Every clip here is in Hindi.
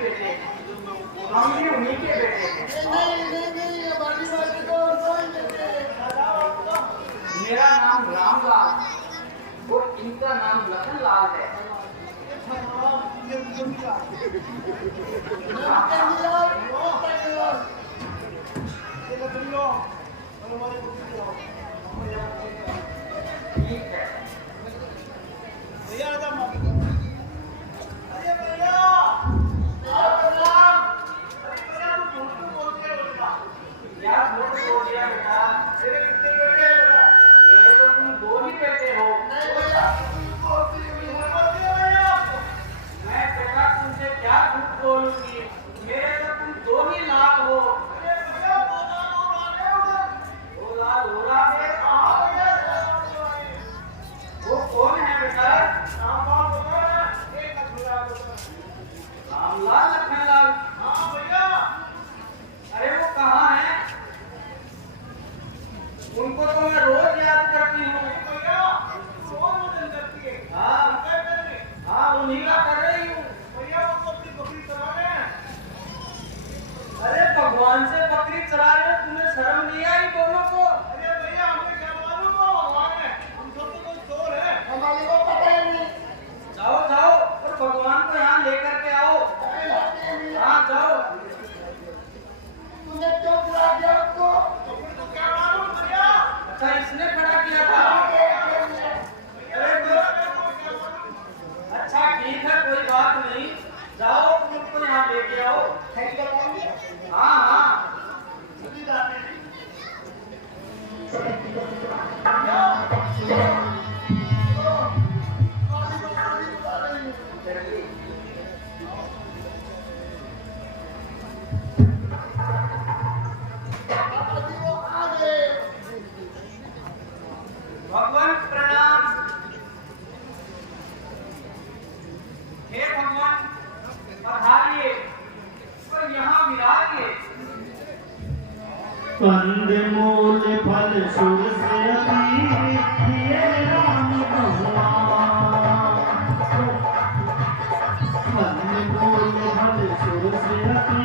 बेटे हैं, हम भी उन्हीं के बेटे हैं। मेरा नाम रामलाल और इनका नाम लखनलाल है। ठीक है भैया यार झूठ बोल दिया बेटा, मेरे कितने बेटे हैं बेटा? मेरे तो तुम 2 ही बेटे हो। मैं बेटा तुमसे क्या झूठ बोलूंगी, मेरे तो तुम 2 ही लाल हो। 2 लाल हो रहा है। वो कौन है बेटा? रामलाल लखनलाल? हाँ भैया। अरे वो कहाँ है? उनको तो मैं रोज याद करती हूँ। भैया रोज मदद करती है। हाँ हाँ उन्हीं का कर रही हूँ। भैया वो तो अपनी बकरी चरा रहे हैं। अरे भगवान से बकरी चरा रहे हो, तुम्हें शर्म नहीं आई दोनों को? अरे भैया हमें क्या मालूम वो भगवान है, हम सब तो कोई चोर है। हमारे को पता ही नहीं। जाओ जाओ और भगवान को यहाँ लेकर के आओ। हाँ जाओ। तूने क्यों बुला दिया उसको? तो फिर तो क्या मालूम भैया। अच्छा इसने खड़ा किया था? अरे अच्छा ठीक है कोई बात नहीं, जाओ उनको यहाँ लेके आओ। हाँ हाँ भगवान प्रणाम। हे भगवान पधारिए और यहाँ विराजिए। कंदमूल फल सुर से अति दिए राम भगवान। कंदमूल फल सुर से अति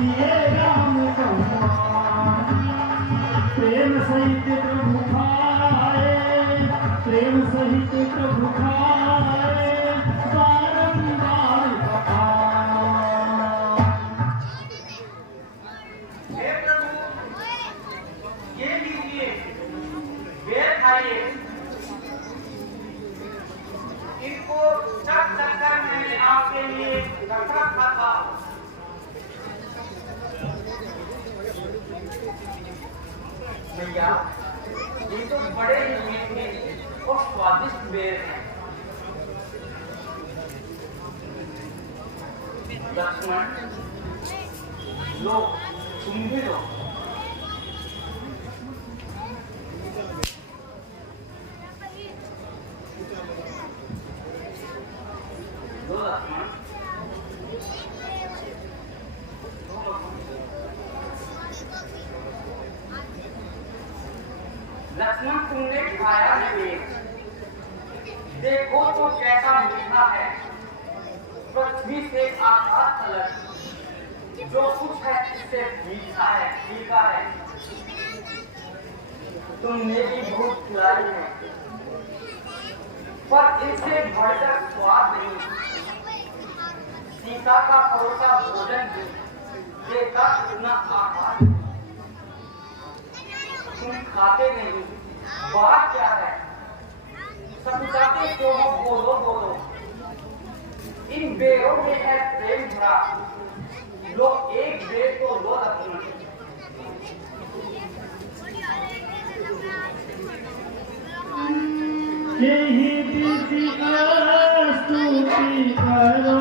दिए राम भगवान। प्रेम सहित प्रभु खाए, प्रेम सहित प्रभु खाए, बारंबार बखान। हे प्रभु ये लीजिए, बेर खाइए। इनको चक चक कर मैंने आपके लिए रख रखा था। भैया ये तो बड़े ही मीठे और स्वादिष्ट बेर हैं। लक्ष्मण लो तुम भी लो। लो लक्ष्मण। लक्ष्मण तुमने खाया है बेर, देखो तो कैसा मीठा है। पृथ्वी से आकाश तलक जो कुछ है इससे मीठा है, फीका है। तुमने भी बहुत खिलाई है पर इससे बढ़कर स्वाद नहीं। सीता का परोसा भोजन भी देखा कितना आकाश। तुम खाते नहीं, बात क्या है? सकुचाते क्यों हो? बोलो बोलो। इन बेरों में है प्रेम भरा, लो एक बेर तो लो लक्ष्मण। यही विधि स्तुति करो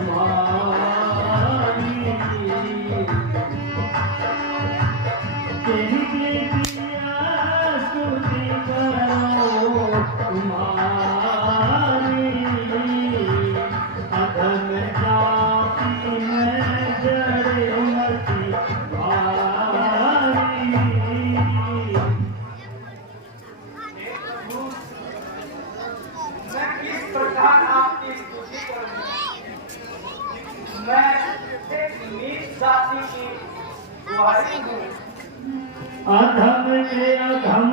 तुम्हारी। यही विधि स्तुति करो तुम्हारी। अधम जाति में जड़े मति भारी। मैं किस प्रकार आपकी स्तुति करूं? दुआरी हूँ। अधम के अधम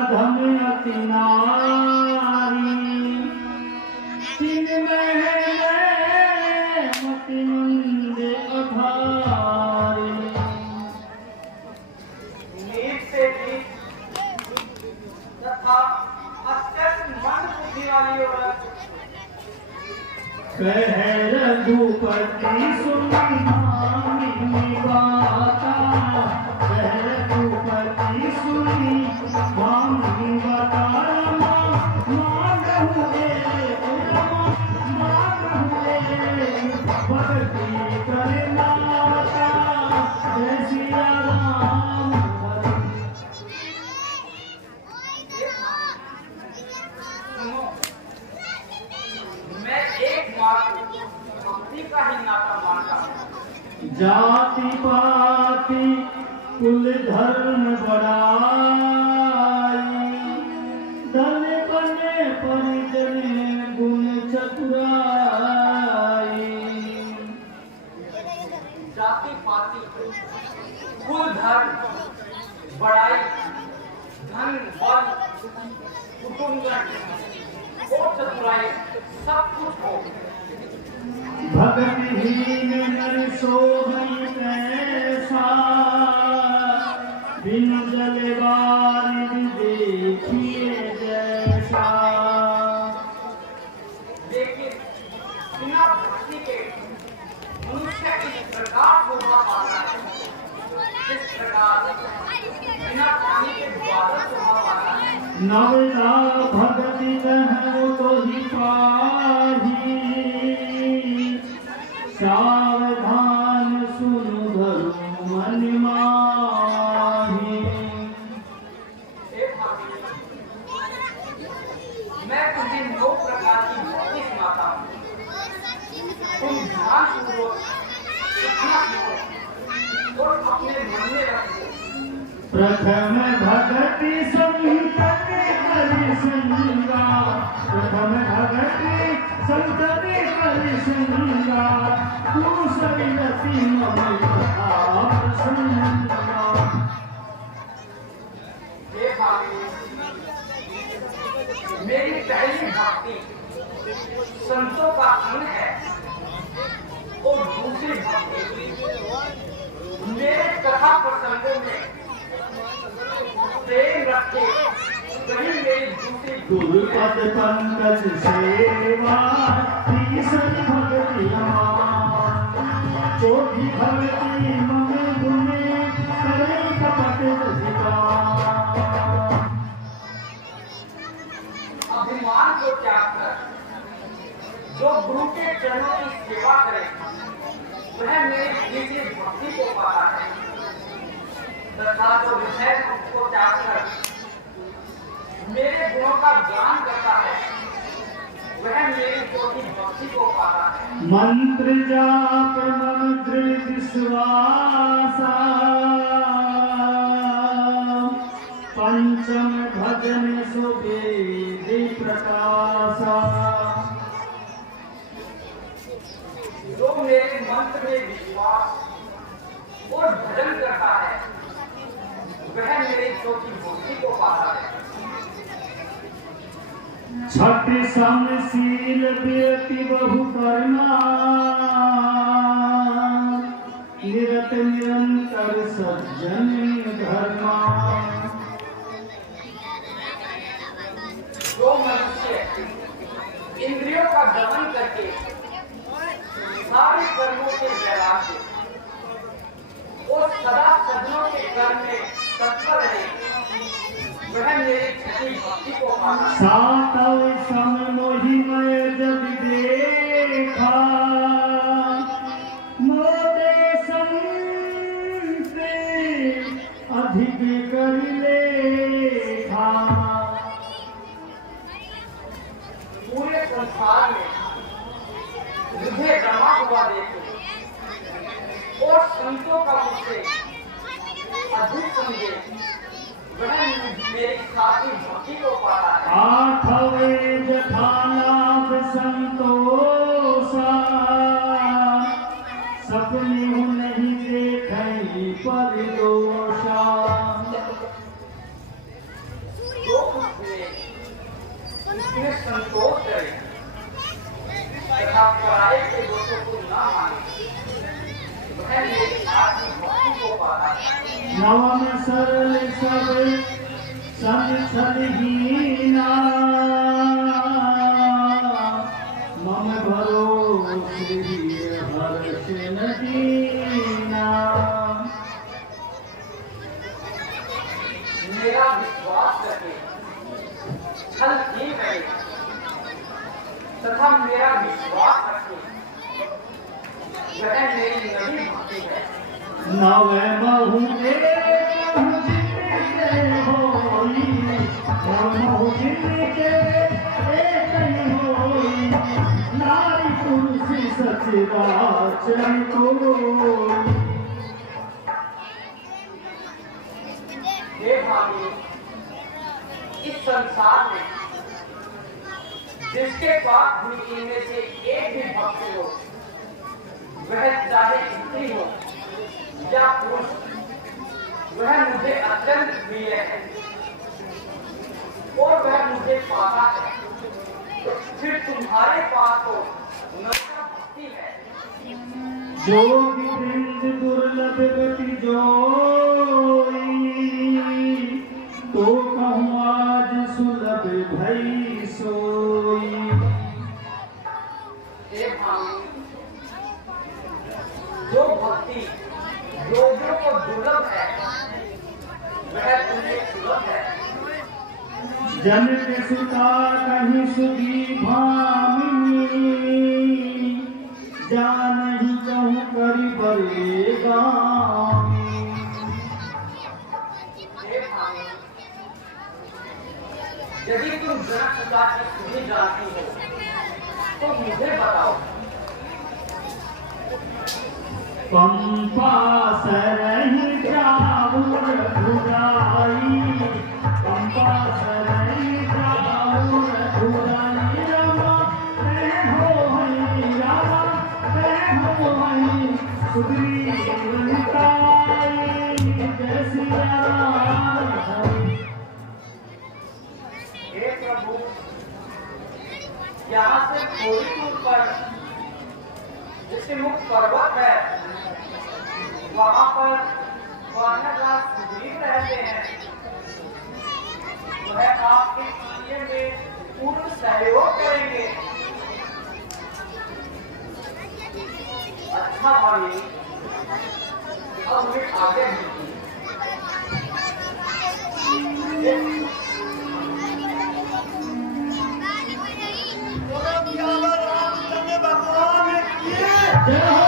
अधम अति नारी तिन में मति मंद अधारी नीच से नीच तथा अत्यंत मंद बुद्धि वाली औरत कह रघुपति सुनी बाता कह रघुपति सुनी मांगी बता भक्ति करना जय सिया राम सुनो, मैं एकमात्र भक्ति का ही नाता मानता हूँ। जाति पाति कुल धर्म बढ़ाई धन बने परिजन गुण चतुराई जाति पाति कुल धर्म बड़ाई धन बल कुटुंबगण और चतुराई सब कुछ हो। भगतिहीन नर सोहन कैसा बिनु जल बारिद देखिए जैसा लेकिन बिना भक्ति के मनुष्य इस प्रकार शोभा पाता है जिस प्रकार बिना पानी के द्वारा शोभा पाता है। नवला भगति कहो तो ही पाही सावधान सुनु धरो मन माही हे भाभी, मैं तुम्हें 9 प्रकार की भक्ति सुनाता हूँ। तुम ध्यानपूर्वक इतना सुनो और अपने मन में रखो। प्रथम भगति संतति हरिसंगा प्रथम भगति संतति हरिसंगा दूसरी रति ममता प्रसंगा हे भाभी, मेरी पहली भक्ति संतों का अंग है और दूसरी भक्ति मेरे कथा प्रसंगों में प्रेम रखे वही मेरी दूसरी गुरुपद पंकज सेवा तीसरी भक्ति चौथी भक्ति मम गुणे करे कपट रसिका अभिमान को त्याग कर जो गुरु के चरणों की सेवा करे वह मेरी तीसरी भक्ति को पाता है तथा जो विषय को त्याग कर मेरे गुणों का ज्ञान करता है वह मेरी चौथी भक्ति को पाता है। मंत्र जाप मम दृढ़ विश्वासा पंचम भजन सुवेदि प्रकाशा जो मेरे मंत्र में विश्वास और भजन करता है वह मेरी चौथी भक्ति को पाता है। छठ समशील व्यक्ति बहु कर्मा निरत निरंतर सज्जन धर्मा जो मनुष्य इंद्रियों का दमन करके सारे कर्मों के वैराग्य और सदा सज्जनों के कर्म में तत्पर रहे वह मेरी छठी भक्ति को पाता है। सातव सम मोहिमय जग देखा मोदे संते अधिक कर लेखा पूरे संसार में मुझे रमा हुआ देखे और संतों का मुझसे अधिक समझे वह मेरी साथी भक्ति को पाता है। आठवे जठालाभ संतोषा सपने नहीं देखे पर इसमें संतोष करें तथा पराये के दोषों को न माने, वह मेरी आत्म भक्ति को पाता है। नवम सरल सब संसदहीना मम भरोसे हर्ष न दीना। मेरा विश्वास रखे, छल ही करे तथा मेरा विश्वास रखे, वह मेरी नवी भक्ति है। नव बहु होई बहु जिनके एक ही होई, नारी पुरुष सचराचर कोई। हे भाभी, इस संसार में जिसके पास भी इनमें से एक भी भक्त हो, वह चाहे स्त्री हो या पुरुष, वह मुझे अत्यंत प्रिय है और वह मुझे पाता है। फिर तुम्हारे पास तो नवका भक्ति है। जोगी वृंद दुर्लभ गति जोई, तो कहूँ आज सुलभ भई सोई। हे भावी, जो भक्ति योगियों को दुर्लभ है, वह तुम्हें सुलभ है। जनक सुता कहीं सुधी भामिनी, जानहि कहूँ करि बरे गामी। हे भावी, यदि तुम जनक सुता की सुधी जानती हो, तो मुझे बताओ। पंपा सरहि जाऊर घुराई, पंपा सरहि जाऊर घुराई। रामा मैं हो हई, रामा मैं हो हई, सुग्रीव निताई, जय सिया राम हरि। हे प्रभु, यहाँ से थोड़ी दूर पर जिससे मुख पर्वत है, वहाँ पर वानरराज सुग्रीव रहते हैं। वह आपके कार्य में पूर्ण सहयोग करेंगे। अच्छा भाई, अब हमें आगे बढ़िए। रामचंद्र भगवान की जय हो।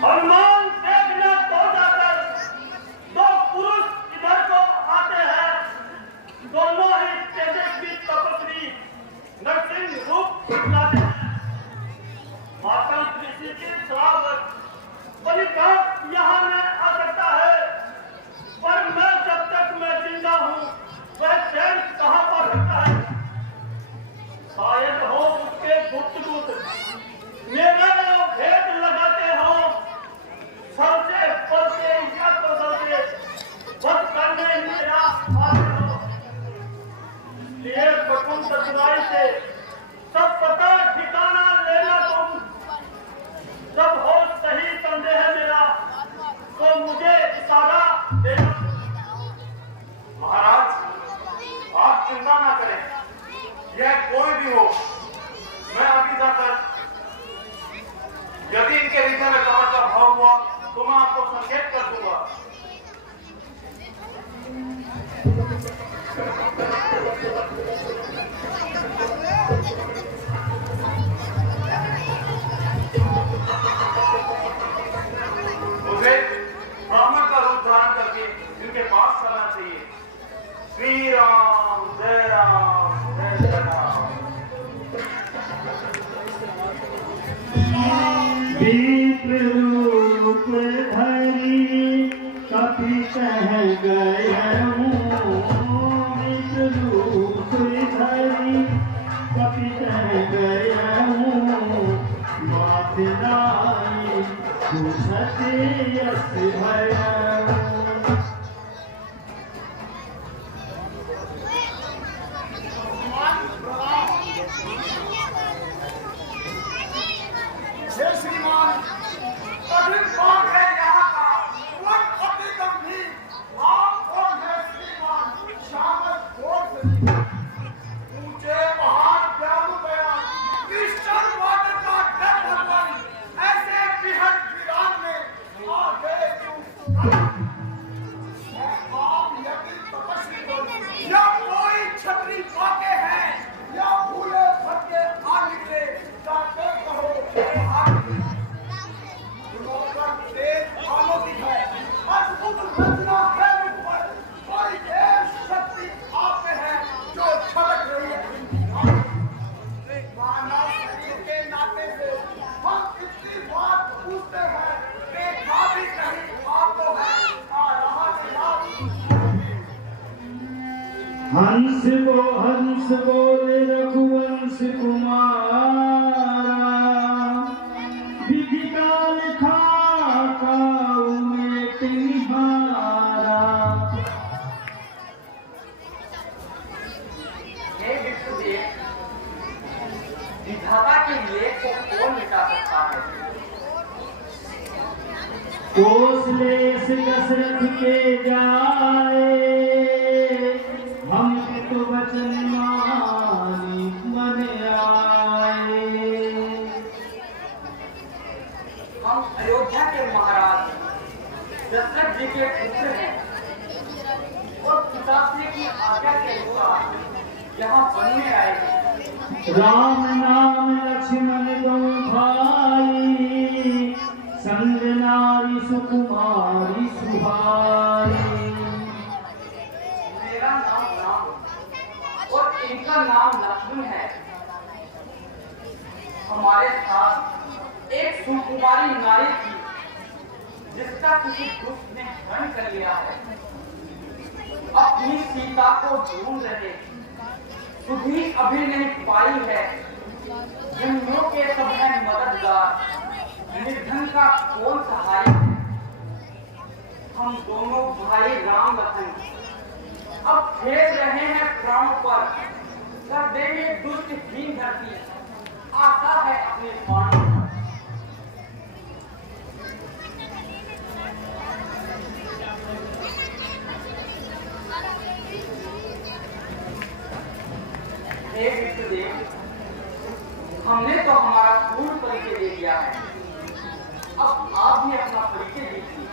हनुमान देखने तो जाकर दो पुरुष इधर को आते हैं। दोनों ही तेजस्वी तपस्वी नरसिंह रूप लाते हैं। माता ऋषि के स्वागत बलिदान यहाँ में आ सकता है, पर मैं जब तक मैं जिंदा हूँ वह चैन कहाँ पा सकता है। शायद हो उसके गुप्त दूत मेरा भेद लगाते हो। सबसे पलते या तो सबसे बस करने मेरा आते हो। लिए पटुन ससुराल से सब पता ठिकाना लेना तुम। जब हो सही संदेह मेरा तो मुझे इशारा देना। महाराज, आप चिंता ना करें, यह कोई भी हो, मैं अभी जाकर यदि इनके हृदय में कमर का भाव हुआ तो मैं आपको संकेत कर दूंगा। मुझे ब्राह्मण का रूप धारण करके इनके पास चलना चाहिए। श्री राम जय राम जय जय राम। विप्र रूप धरी कपि कह गयऊँ। विप्र रूप धरी कपि कह गयऊँ। मात नाई पूछत यस भयऊँ। हे श्रीमान, कठिन कौन है यहाँ का? कौन अति गंभीर? आप कौन है श्रीमान? शामत कौन से? ऊंचे पहाड़ प्यारू गया, क्रिश्चन वाटर का डर भगवान, ऐसे बिहट वीरान में आ गए क्यों? है आप यदि तपस्वी हो, या कोई छतरी पाके हैं, या भूले भटके आ निकले, जाके कहो अद्भुत रचना है मुझ पर, कोई एक शक्ति आप में है जो छलक रही है। मानव शरीर के नाते से हम इतनी बात पूछते हैं, देखा भी कहीं आपको है आ रहा हंस बोले रघुवंश कुमारा। विधि का लिखा काऊ में तुम्हारा। हे विष्णुदेव, विधाता के लेख को कौन मिटा सकता है? कोसलेस दशरथ के जाए। हम तो वचन मानी मन आए। हम अयोध्या के महाराज दशरथ जी के पुत्र हैं और पिताश्री की आज्ञा के अनुसार यहाँ बनने आए हैं। राम नाम लक्ष्मण दो भाई। संग नारी सुकुमारी सुहाई। मेरा नाम राम और इनका नाम लक्ष्मण है। हमारे साथ एक सुकुमारी नारी थी जिसका किसी दुष्ट ने हरण कर लिया है। अपनी सीता को ढूंढ रहे, सुधी अभी नहीं पाई है। जन्मों के सब है मददगार, निर्धन का कौन सहायक है। हम दोनों भाई राम लखन अब खेल रहे हैं प्राणों पर, कर देंगे दुष्ट हीन धरती, आशा है अपने प्राणों पर। हे विष्णुदेव, हमने तो हमारा पूर्ण परिचय दे दिया है, अब आप भी अपना परिचय दीजिए।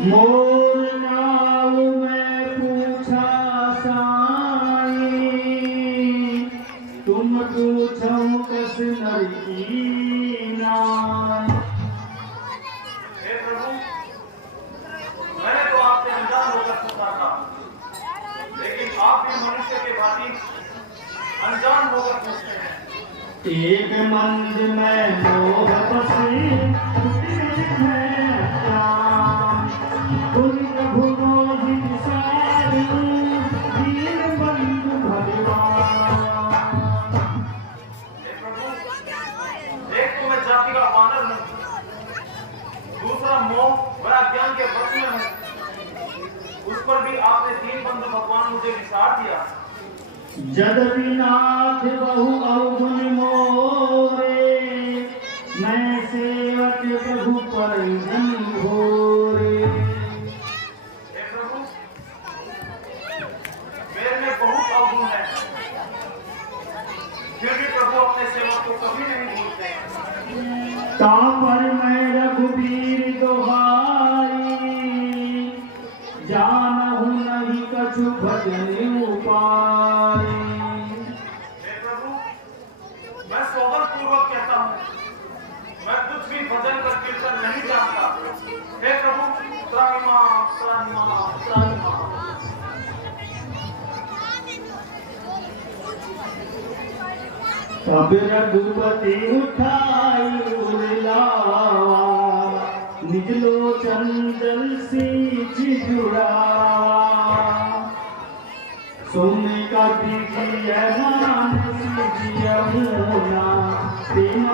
मोर नाव में पूछा साई, तुम पूछो कस नर की नाई। हे प्रभु, मैंने तो आपसे अनजान होकर पूछा था, लेकिन आप भी मनुष्य के भांति अनजान होकर पूछते हैं। एक मंद में मोह बसी, प्रभु मोहित सारी, दीन बंधु भगवान। हे प्रभु, एक तो मैं जाति का वानर हूँ, दूसरा मोह व अज्ञान के वश में हूँ, उस पर भी आपने दीन बंधु भगवान मुझे विसार दिया। जदपि नाथ बहु अवगुण मोरे, मैं सेवक प्रभु परिजन घोरे। हे प्रभु, मेरे में बहुत अवगुण है, फिर भी प्रभु अपने सेवक को कभी नहीं भूलते। तापर मैं रघुबीर दोहाई, जानहु नहीं कछु भजन उपाय। हे प्रभु, मैं सौगंध पूर्वक कहता हूँ, मैं कुछ भी भजन कर कीर्तन नहीं जानता। हे प्रभु, त्राहि मां, त्राहि मां, त्राहि मां। तब रघुपति उठाई उरलावा, निज लोचन जल सींच जुड़ावा। सुन कवि जिय मानस जियमुना, प्रेम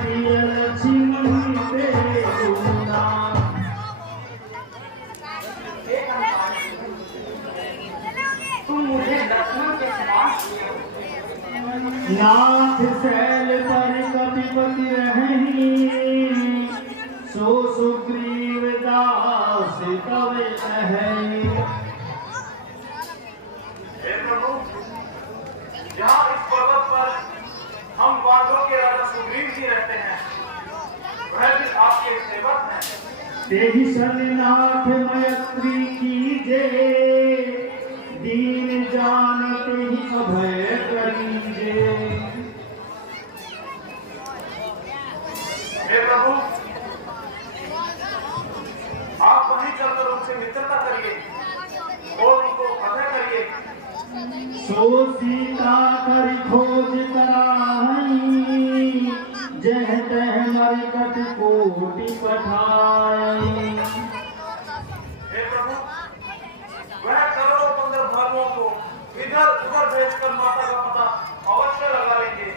प्रिय लक्ष्मण ते गुना। तुम मुझे लक्ष्मण के समान किए हो। नाथ शैल पर कपिपति रहनी, सो सुग्रीव दास तव अहै। हे प्रभु, यहाँ इस पर्वत पर हम पांडवों के राजा सुग्रीव जी रहते हैं, वह भी आपके सेवक हैं। तेहि सन्नाथ मैत्री कीजे, दीन जानते ही अभय करीजे। हे प्रभु, आप वहीं चलकर उनसे मित्रता करिए और उनको फतेह करिए। सो सीता करि खोज कराई, जह तह मरकट कोटि पठाई। हे प्रभु, वह करोड़ों 15 भालुओं को इधर उधर भेजकर माता का पता अवश्य लगा लेंगे।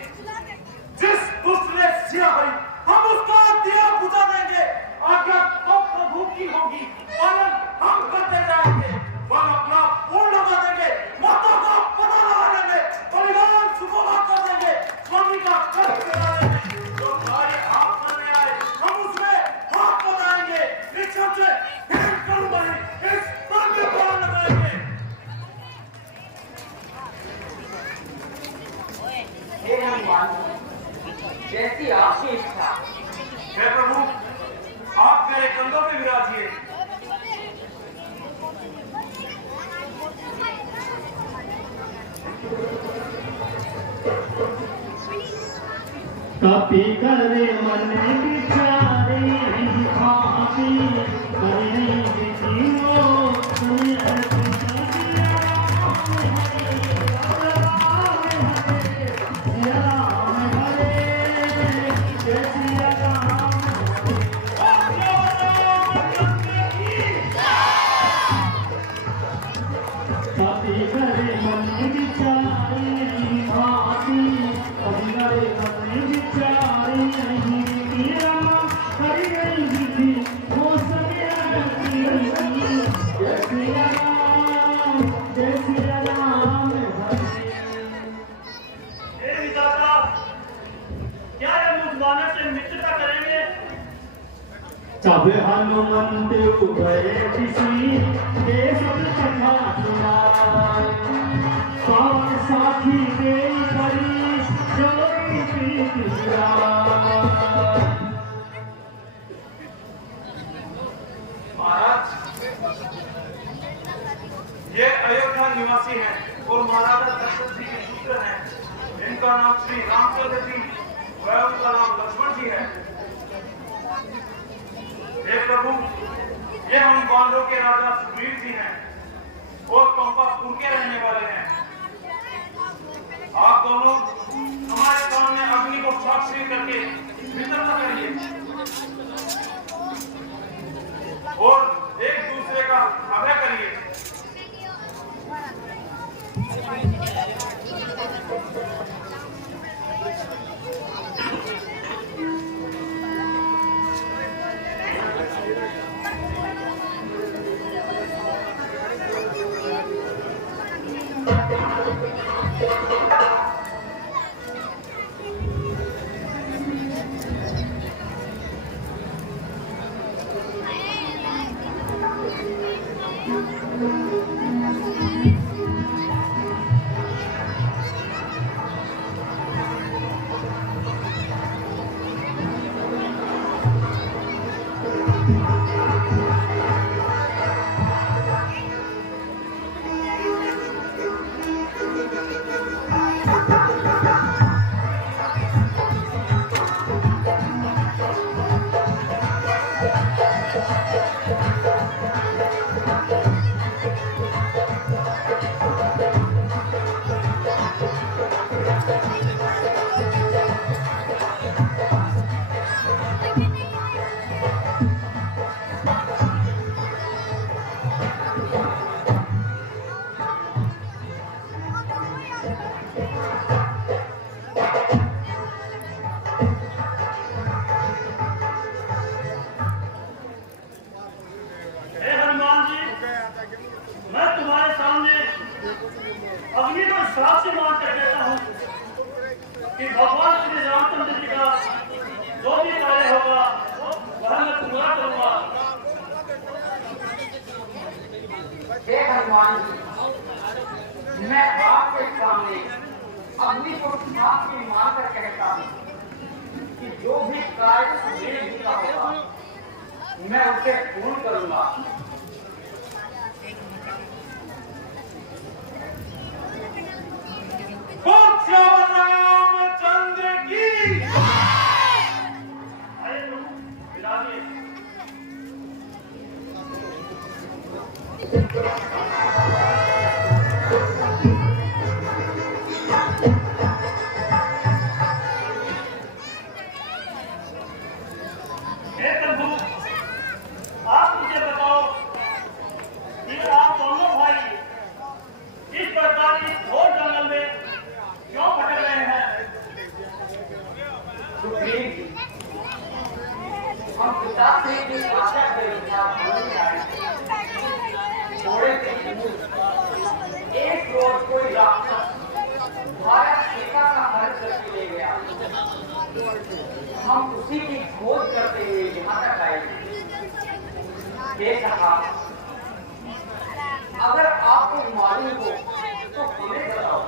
जिस दुष्ट ने सिया भरी, हम उसका दिया बुझा देंगे। आज्ञा तो प्रभु की होगी, पालन हम करते जाएंगे। वन अपना पूर्ण लगा देंगे, माता का पता लगा देंगे, परिवार सुखोभा कर देंगे, स्वामी का कष्ट करा देंगे। जो हमारे हाथ करने आए, हम उसमें हाथ बताएंगे। इस सबसे हेल्प करूंगा, इस पर में पालन लगाएंगे। हनुमान जैसी आपकी इच्छा। हे प्रभु, आप मेरे कंधों पे विराजिए। कपि करे मन विचारे नहीं भाती करने विधियो कपि करे मन विचारे नहीं भाती कपि करे मन विचारे नहीं कीरा करी गई विधि हो सके जय सिया राम हे विधाता, क्या ये मुझ मानव से मित्रता करेंगे? तब हनुमंत उभय किसी के सब कथा सुनाए पावन साथी के करी जोड़ी प्रीत जुड़ाए। महाराज, ये अयोध्या निवासी हैं और महाराजा दशरथ जी के पुत्र हैं। इनका नाम श्री रामचंद्र जी व उनका नाम लक्ष्मण जी है। हे प्रभु, ये हम पांडवों के राजा सुग्रीव जी हैं और पंपापुर के रहने वाले हैं। आप दोनों हमारे सामने अग्नि को साक्षी करके मित्रता करिए और एक दूसरे का अभय करिए। हे हनुमान जी, मैं तुम्हारे सामने अग्नि को साक्षी मान कर कहता हूँ कि भगवान श्री रामचंद्र जी का जो भी कार्य होगा वह मैं पूरा करूंगा। हे हनुमान जी, मैं आपके सामने अग्नि को साक्षी मानकर कहता हूँ कि जो भी कार्य सुग्रीव जी का होगा मैं उसे पूर्ण करूंगा। रामचंद्र की आइए प्रभु, विराजिए। हे प्रभु, आप मुझे बताओ कि आप दोनों भाई इस प्रकार इस घोर जंगल में क्यों भटक रहे हैं? सुग्रीव जी, हम पिता से की आशा के अनुसार बोलने आए थे। थोड़े दिन पूर्व एक रोज कोई राक्षस हमारा सीता का हरण करके ले गया। हम उसी की खोज करते हुए यहाँ तक आए थे। हे साहब, अगर आपको मालूम हो तो हमें बताओ।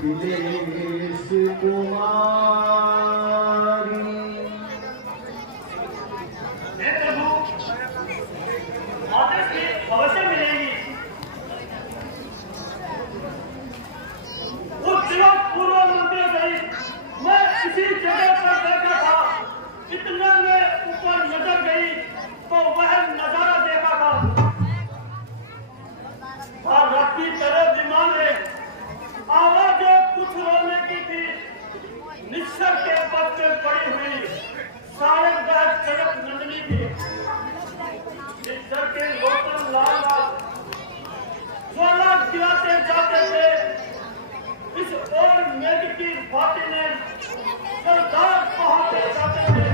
मिथिलेश कुमारी। हे प्रभु, माता श्री अवश्य मिलेंगी। कुछ दिनों पूर्व मंदिर गई, मैं इसी जगह पर बैठा था। इतना में ऊपर नजर गई तो वह नजारा देखा था। रात्रि तरह विमान में आवाजें कुछ रोने की थी। निश्चर के पद पे पड़ी हुई सारे वह जगत नंदनी थी। निश्चर के लोटन लाल लाल ज्वाला गिराते जाते थे। इस ओर मेघ की भांति ने सरदार पहाड़े जाते थे।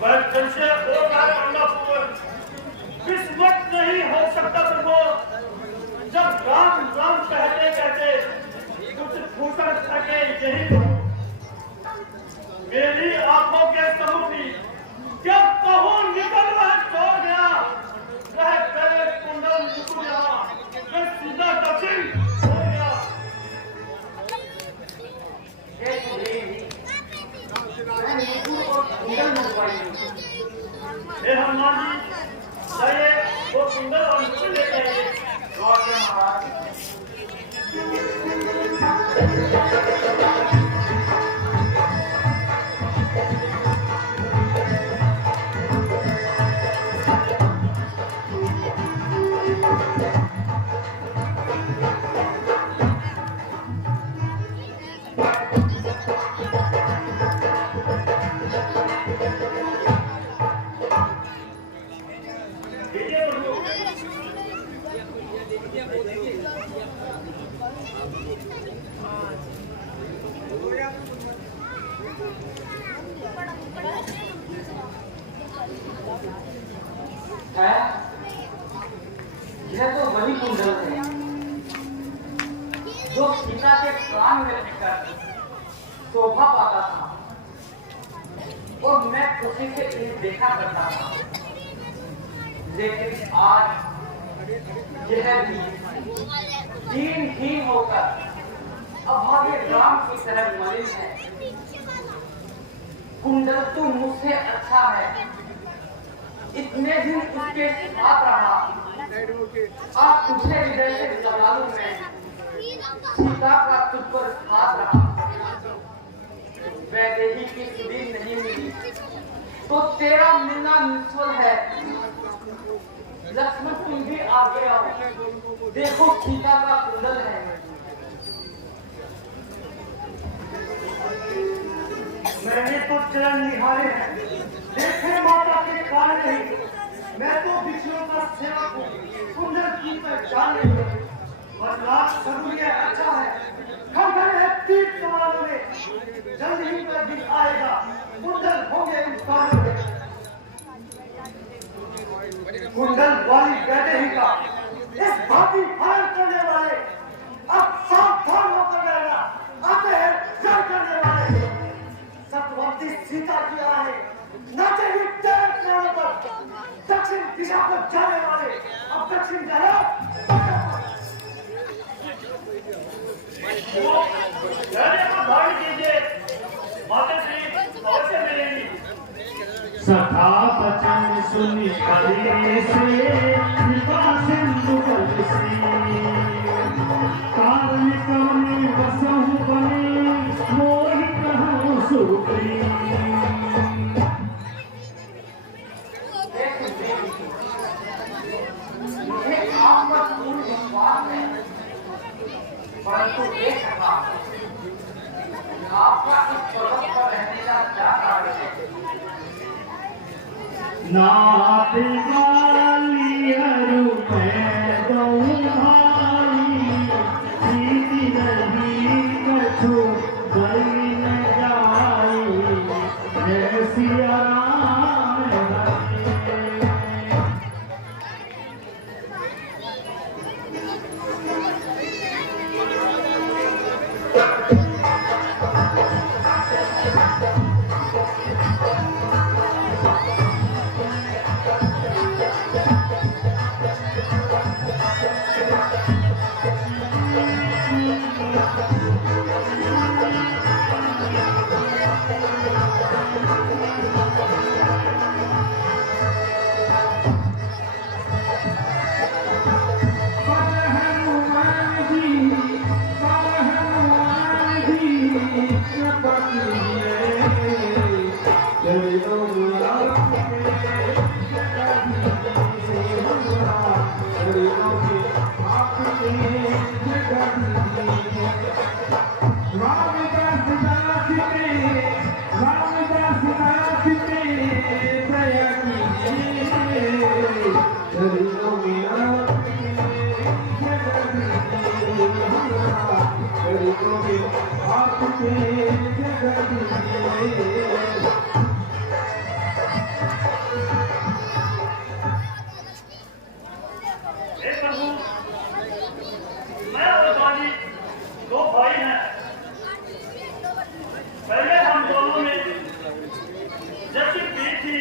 वह जैसे हो गया अन्नपूर्ण इस वक्त नहीं हो सकता प्रभु। जब राम राम कहते कहते कुछ भूषण सके यही मेरी आंखों के सम्मुखी जब कहूं निकल वह छोड़ गया। वह गले कुंडल निकल गया, वह सीधा दक्षिण हो गया। हे हनुमान जी, जाइए वो कुंडल और निकल लेते हैं। है यह तो वही कुंडल है जो सीता के प्राण में रहकर शोभा पाता था और मैं उसी से इन्हें देखा करता था। लेकिन आज यह भी दीनहीन होकर अभागे राम की तरह मलिन है। कुंडल तो मुझसे अच्छा है, इतने दिन उसके साथ रहा। आप तुझे हृदय से लगा लूं मैं, सीता का तुझ पर हाथ रहा। वैदेही की सुधीर नहीं मिली तो तेरा मिलना निष्फल है। लक्ष्मण तुम भी आगे आओ, देखो सीता का कुंडल है। मैंने तो चरण निहारे हैं, देखे माता के कान नहीं। मैं तो बिछड़ों का सेवक हूँ, कुंडल की पहचान नहीं। बदलाव जरूरी है, अच्छा है। खड़खड़ है तीर कमानों में, जल्द ही पर दिन आएगा, कुंडल होंगे इंसानों में। कुंडल वाली वैदेही का इस भांति हार करने वाले अब सावधान होकर रहना। आते हैं जड़ करने वाले। सत्यवती सीता की आहे नाचेगी तेरे प्राणों पर। दक्षिण दिशा को जाने वाले अब दक्षिण जाना। धारण कीजिए, माता श्री अवश्य मिलेंगी। सखा बचन सुनि कले से कृपा सिंधु बरसी। कारण कवने बसहु बने मोहि कहूँ सुप्री। मुझे आप पर पूर्ण विश्वास है, परंतु देख सका आपका इस पर्वत पर रहने का क्या कारण है? नाथ बालियरु मैं दऊं भाई। सीधी नहीं कछु गई न जाई। जय सिया राम हरे। हे प्रभु, मैं और बाली दो भाई हैं। पहले हम दोनों में जैसी प्रीत थी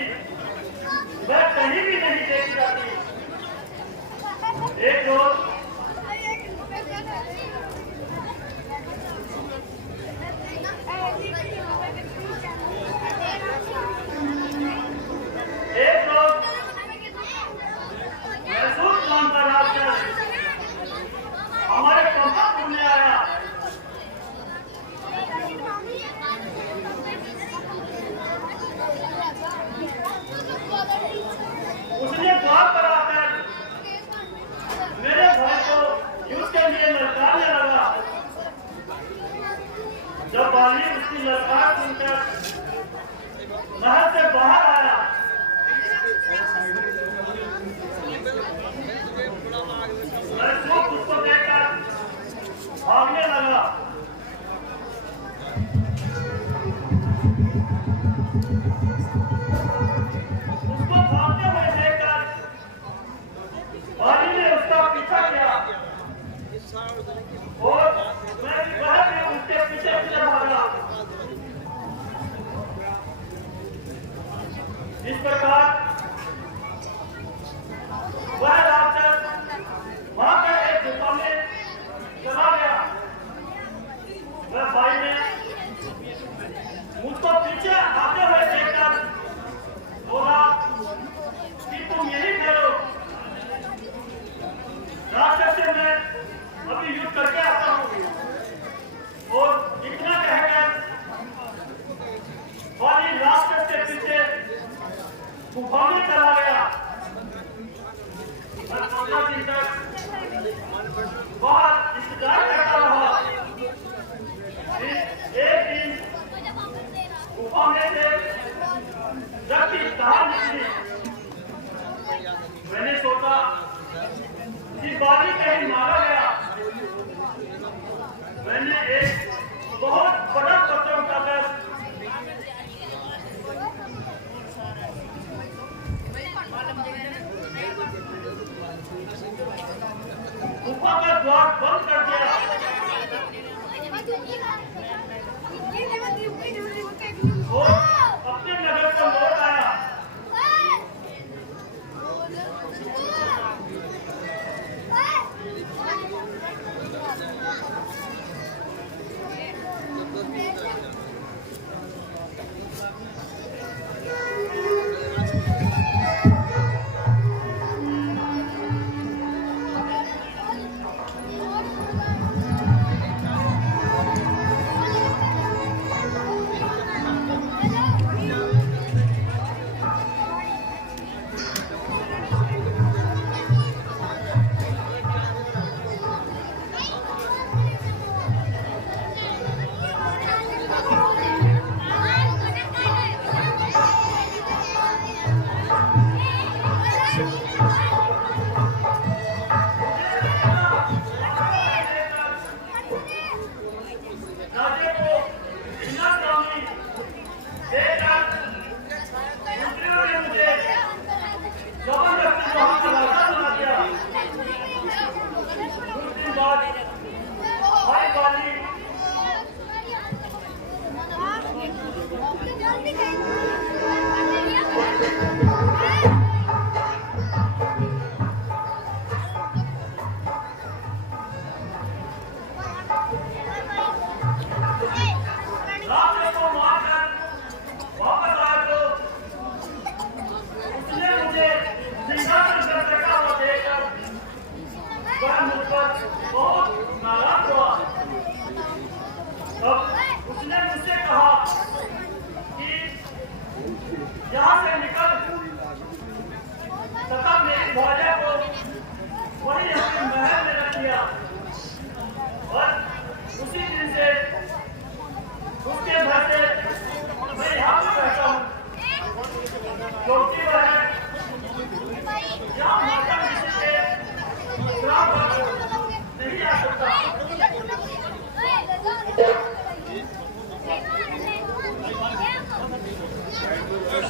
वह कहीं भी नहीं देखी जाती। एक रोज महसूस काम का रास्ता हमारे कंपनी में आया। उसने द्वार पर आकर मेरे भाई को युद्ध के लिए ललकारने लगा। जब बाली उसकी ललकार सुनकर महल से बाहर आया, उसको देखकर भागने लगा। उसको भागते हुए देखकर बाली ने उसका पीछा किया और मैं भी उसके पीछे पीछे भागा। इस प्रकार वह राक्षस वहां के एक गुफा में चला गया। वह भाई ने मुझको पीछे आते हुए देखकर बोला कि तुम यही ठहरो, राक्षस से मैं अभी युद्ध करके आता हूँ। और इतना कहकर वाली राक्षस के पीछे गुफा में चला गया। 15 दिन तक बहुत इंतजार करता रहा। एक दिन गुफा में से जब की धार निकली, मैंने सोचा कि बाली कहीं मारा गया। मैंने एक बहुत बड़ा पत्थर उठाकर गुफा का द्वार बंद कर दिया और अपने नगर को लौट आया।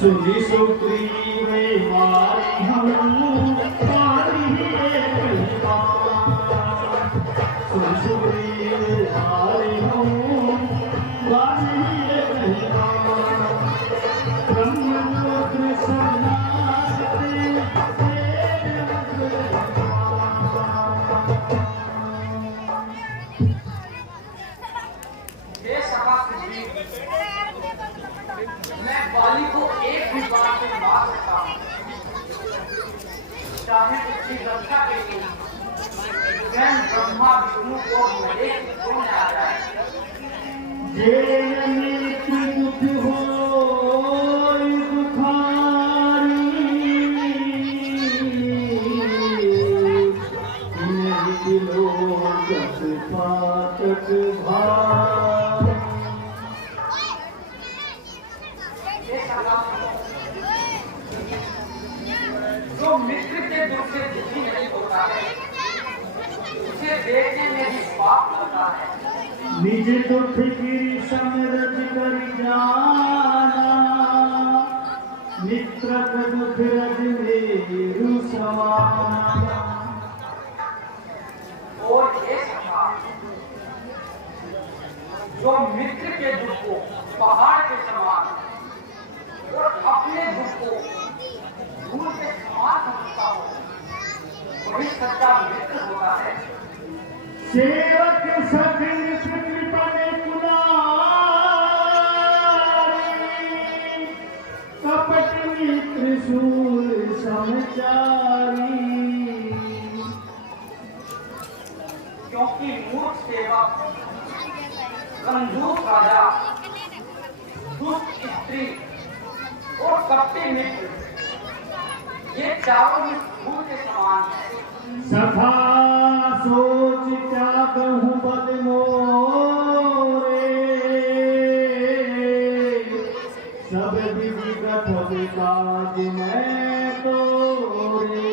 सुनी सुग्रीव मारी हम मारी सुनी सुग्रीव मारी हम मारी ब्रह्मपुत्र हे सभा सुग्रीव, मैं बाली को एक भी बार से मार सकता हूँ, चाहे उसकी रक्षा के लिए स्वयं ब्रह्मा विष्णु को महेश क्यों न आ जाए। जे नेत्र दुख होय दुखारी, नहीं दिलो जस पातक भार। हे सभा जो मित्र के दुख से दुखी नहीं होता है, उसे देखने में भी पाप लगता है। निज दुख की समरथ कर जाना, मित्र का दुख रज मेरु समाना। और ये सभा जो मित्र के दुख को पहाड़ के समान और अपने दुख को धूल के समान समझता हो, वही सच्चा मित्र होता है। सेवक सखी कृपण कुलारी, कपट मित्र शूल समचारी। क्योंकि मूर्ख सेवक, कंजूस राजा, दुष्ट स्त्री और कपटी मित्र, ये चारों ही धूल के समान हैं। सखा सोच त्यागहु बद मोरे, सब विधि प्रथम काज मैं तोरे।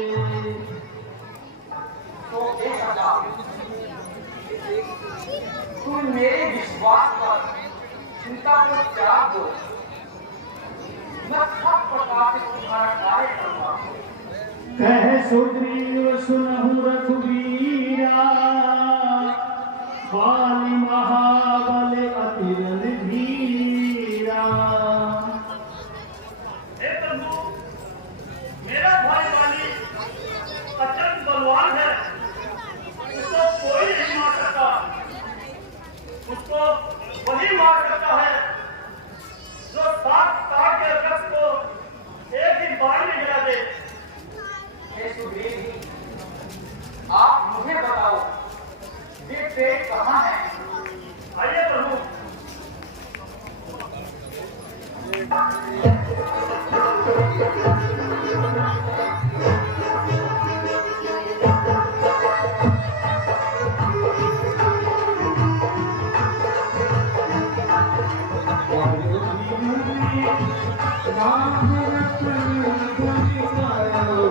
तो ये सदा तुम मेरे विश्वास पर चिंता को त्याग दो, मैं सब प्रकार से तुम्हारा कार्य करूंगा। कह सुग्रीव सुनहु रघुवीरा, बाली महाबल अति रणधीरा। हे प्रभु, मेरा भाई बाली अत्यंत बलवान है, उसको कोई नहीं मार सकता, उसको वही मार सकता है जो 7 ताड़ के वृक्ष को एक ही बार में गिरा दे। हे सुग्रीव जी, आप मुझे बताओ, ये पेड़ कहाँ है? आइए प्रभु। राम रतन धन करो,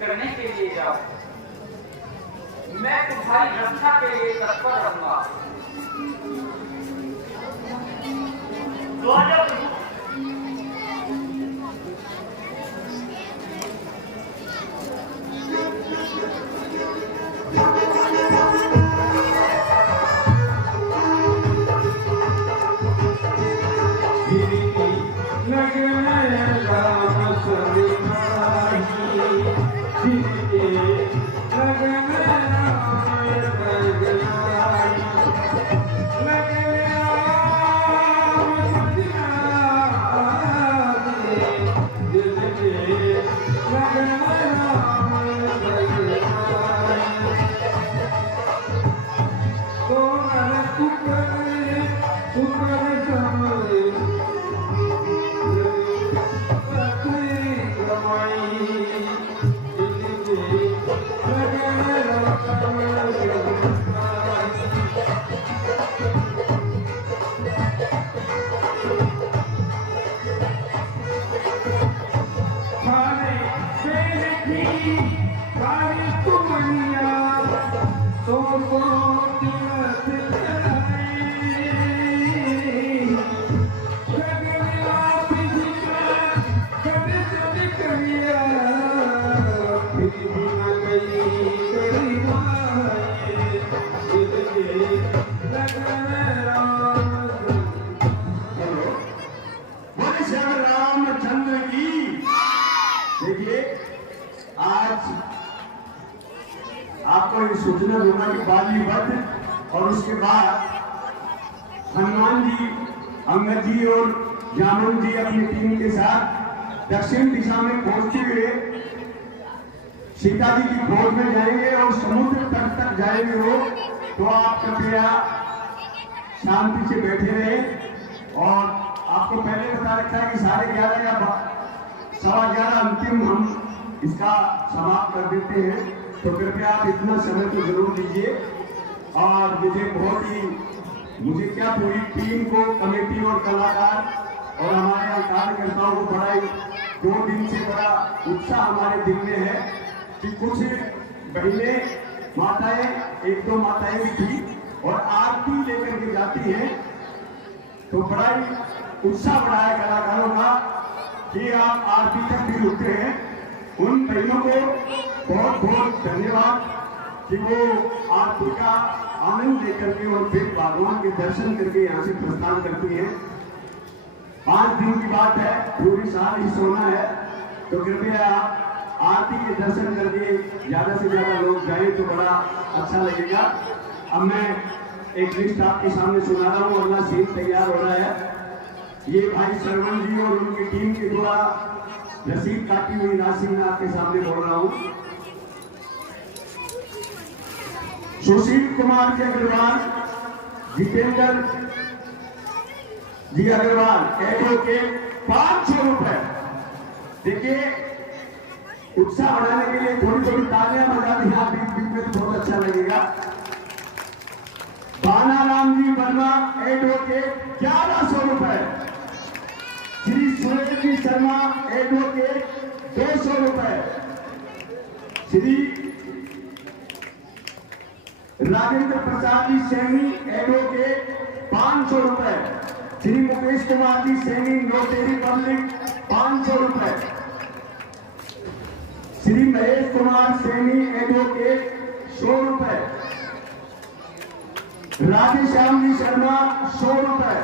करने के लिए जाओ। मैं तुम्हारी रक्षा के लिए तत्पर रहूंगा। तो आ जाओ प्रभु। आपको ये सूचना दूंगा कि बाली वध और उसके बाद हनुमान जी, अंगद जी और जामुन जी अपनी टीम के साथ दक्षिण दिशा में पहुंचते हुए सीता जी की खोज में जाएंगे और समुद्र तट तक जाएंगे वो। तो आप कृपया शांति से बैठे रहे। और आपको पहले बता रखा है कि 11:30 या 11:15 अंतिम हम इसका समाप्त कर देते हैं। तो कृपया आप इतना समय तो जरूर दीजिए। और मुझे क्या पूरी टीम को, कमेटी और कलाकार और हमारे कार्यकर्ताओं को बड़ा 2 दिन से बड़ा उत्साह हमारे दिल में है कि कुछ बहनें माताएं, 1-2 माताएं भी थी और आरती लेकर के जाती हैं। तो बड़ा ही उत्साह बढ़ा है कलाकारों का कि आप आरती तक भी रुकते हैं। उन बहनों को बहुत बहुत धन्यवाद कि वो आरती का आनंद लेकर के और फिर भगवान के दर्शन करके यहाँ से प्रस्थान करती हैं। 5 दिन की बात है, पूरी साल ही सोना है। तो कृपया आरती के दर्शन करके ज्यादा से ज्यादा लोग जाएं तो बड़ा अच्छा लगेगा। अब मैं एक लिस्ट आपके सामने सुना रहा हूँ, अगला सीन तैयार हो रहा है। ये भाई सरवण जी और उनकी टीम के द्वारा रसीद काटी हुई राशि में आपके सामने बोल रहा हूँ। सुशील कुमार जी अग्रवाल, जितेंद्र जी अग्रवाल एडवोकेट, 500 रुपए। देखिए, उत्साह बढ़ाने के लिए थोड़ी तालियां बजा दी आप बीच में तो बहुत अच्छा लगेगा। बानाराम जी वर्मा एडवोकेट, 1100 रुपए। श्री सुरेश जी शर्मा एडवोकेट, 200 रुपए। श्री राजेंद्र प्रसाद जी सैनी एडवोकेट, 500 रुपए। श्री मुकेश कुमार जी सैनी नोटेरी पब्लिक, 500 रुपए। श्री महेश कुमार सैनी एडवोकेट, 100 रुपए। राधेश्याम जी शर्मा, 100 रुपए।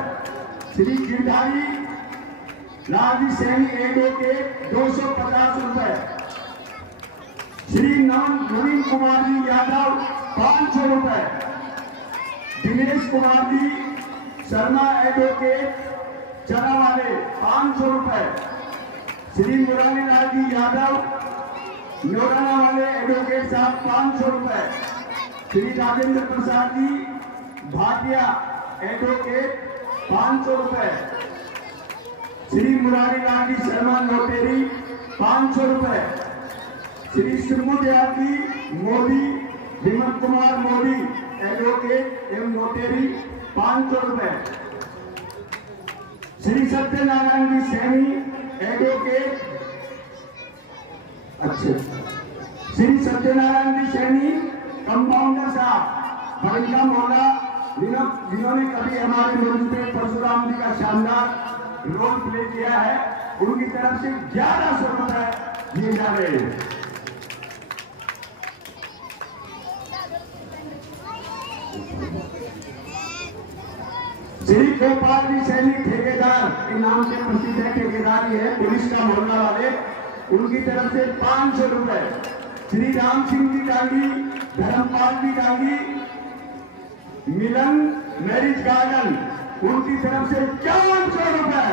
श्री गिरधारी लाल जी सैनी एडवोकेट, 250 रुपए। श्री नवीन कुमार जी यादव, 500 रुपए। दिनेश कुमार जी शर्मा एडवोकेट, चरा वाले, 500 रुपए। श्री मुरारी लाल जी यादव नौराना वाले एडवोकेट साहब, 500 रुपए। श्री राजेंद्र प्रसाद जी भाटिया एडवोकेट, 500 रुपए। श्री मुरारी लाल जी शर्मा नोटेरी, 500 रुपए। श्री सुमुदयाल जी मोदी, विमल कुमार मोदी एडवोकेट एवं नोटेरी, 500 रुपए। श्री सत्यनारायण जी सैनी एडवोकेट, अच्छा श्री सत्यनारायण जी सैनी कंपाउंडर साहब और इनका मोहल्ला जिन्होंने कभी हमारे मंच पे परशुराम जी का शानदार रोल प्ले किया है, उनकी तरफ से 1100 रुपए दिए जा रहे हैं। श्री गोपाल जी सैनी ठेकेदार के नाम से प्रसिद्ध है, ठेकेदार ही है, पुलिस का मोहल्ला वाले, उनकी तरफ से 500 रुपए। श्री राम सिंह जी डांगी, धर्मपाल जी डांगी, मिलन मैरिज गार्डन, उनकी तरफ से 400 रुपए।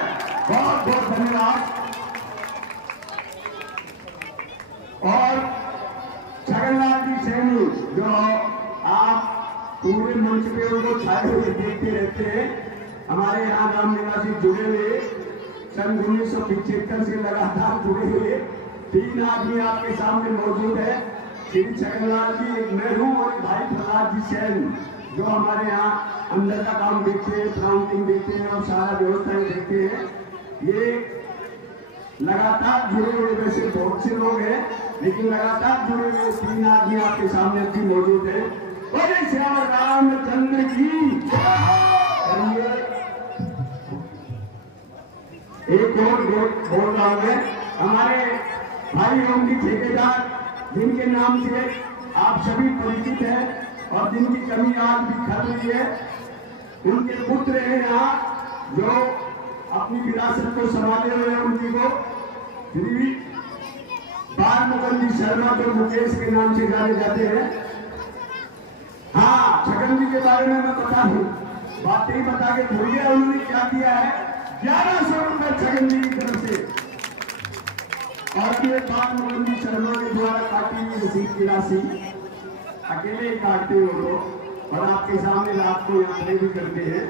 बहुत बहुत धन्यवाद। और छगनलाल जी सैनी, जो आप पूरे मंच पे उनको छाए हुए देखते रहते हैं, हमारे यहाँ रामलीला से जुड़े हुए, सन 1975 से लगातार जुड़े हुए 3 आदमी आपके सामने मौजूद है। श्री छगनलाल जी, एक मैं हूँ, और भाई प्रहलाद जी सैन, जो हमारे यहाँ अंदर का काम देखते हैं, काउंटिंग देखते हैं और सारा व्यवस्थाएं देखते हैं। ये लगातार जुड़े हुए, वैसे बहुत से लोग हैं, लेकिन लगातार जुड़े हुए 3 आदमी आपके सामने भी मौजूद है। बोले श्याम रामचंद्र की। एक और बोल रहा हूं, हमारे भाई होंगी ठेकेदार, जिनके नाम से आप सभी परिचित हैं और जिनकी कमी आज भी खल रही है, उनके पुत्र हैं यहाँ जो अपनी विरासत को संभाले हुए हैं। उनकी को श्री बाल मुकुंद शर्मा, जो मुकेश के नाम से जाने जाते हैं। हाँ, छगन जी के बारे में मैं बता दूं, बातें ही बता के थोड़ी है, उन्होंने क्या किया है, 1100 रुपए छगन जी की तरफ से, और ये बाल मुकुंद शर्मा के द्वारा काटी हुई रसीद की राशि अकेले ही काटते हो लोग, और आपके सामने रात को यात्रा भी करते हैं।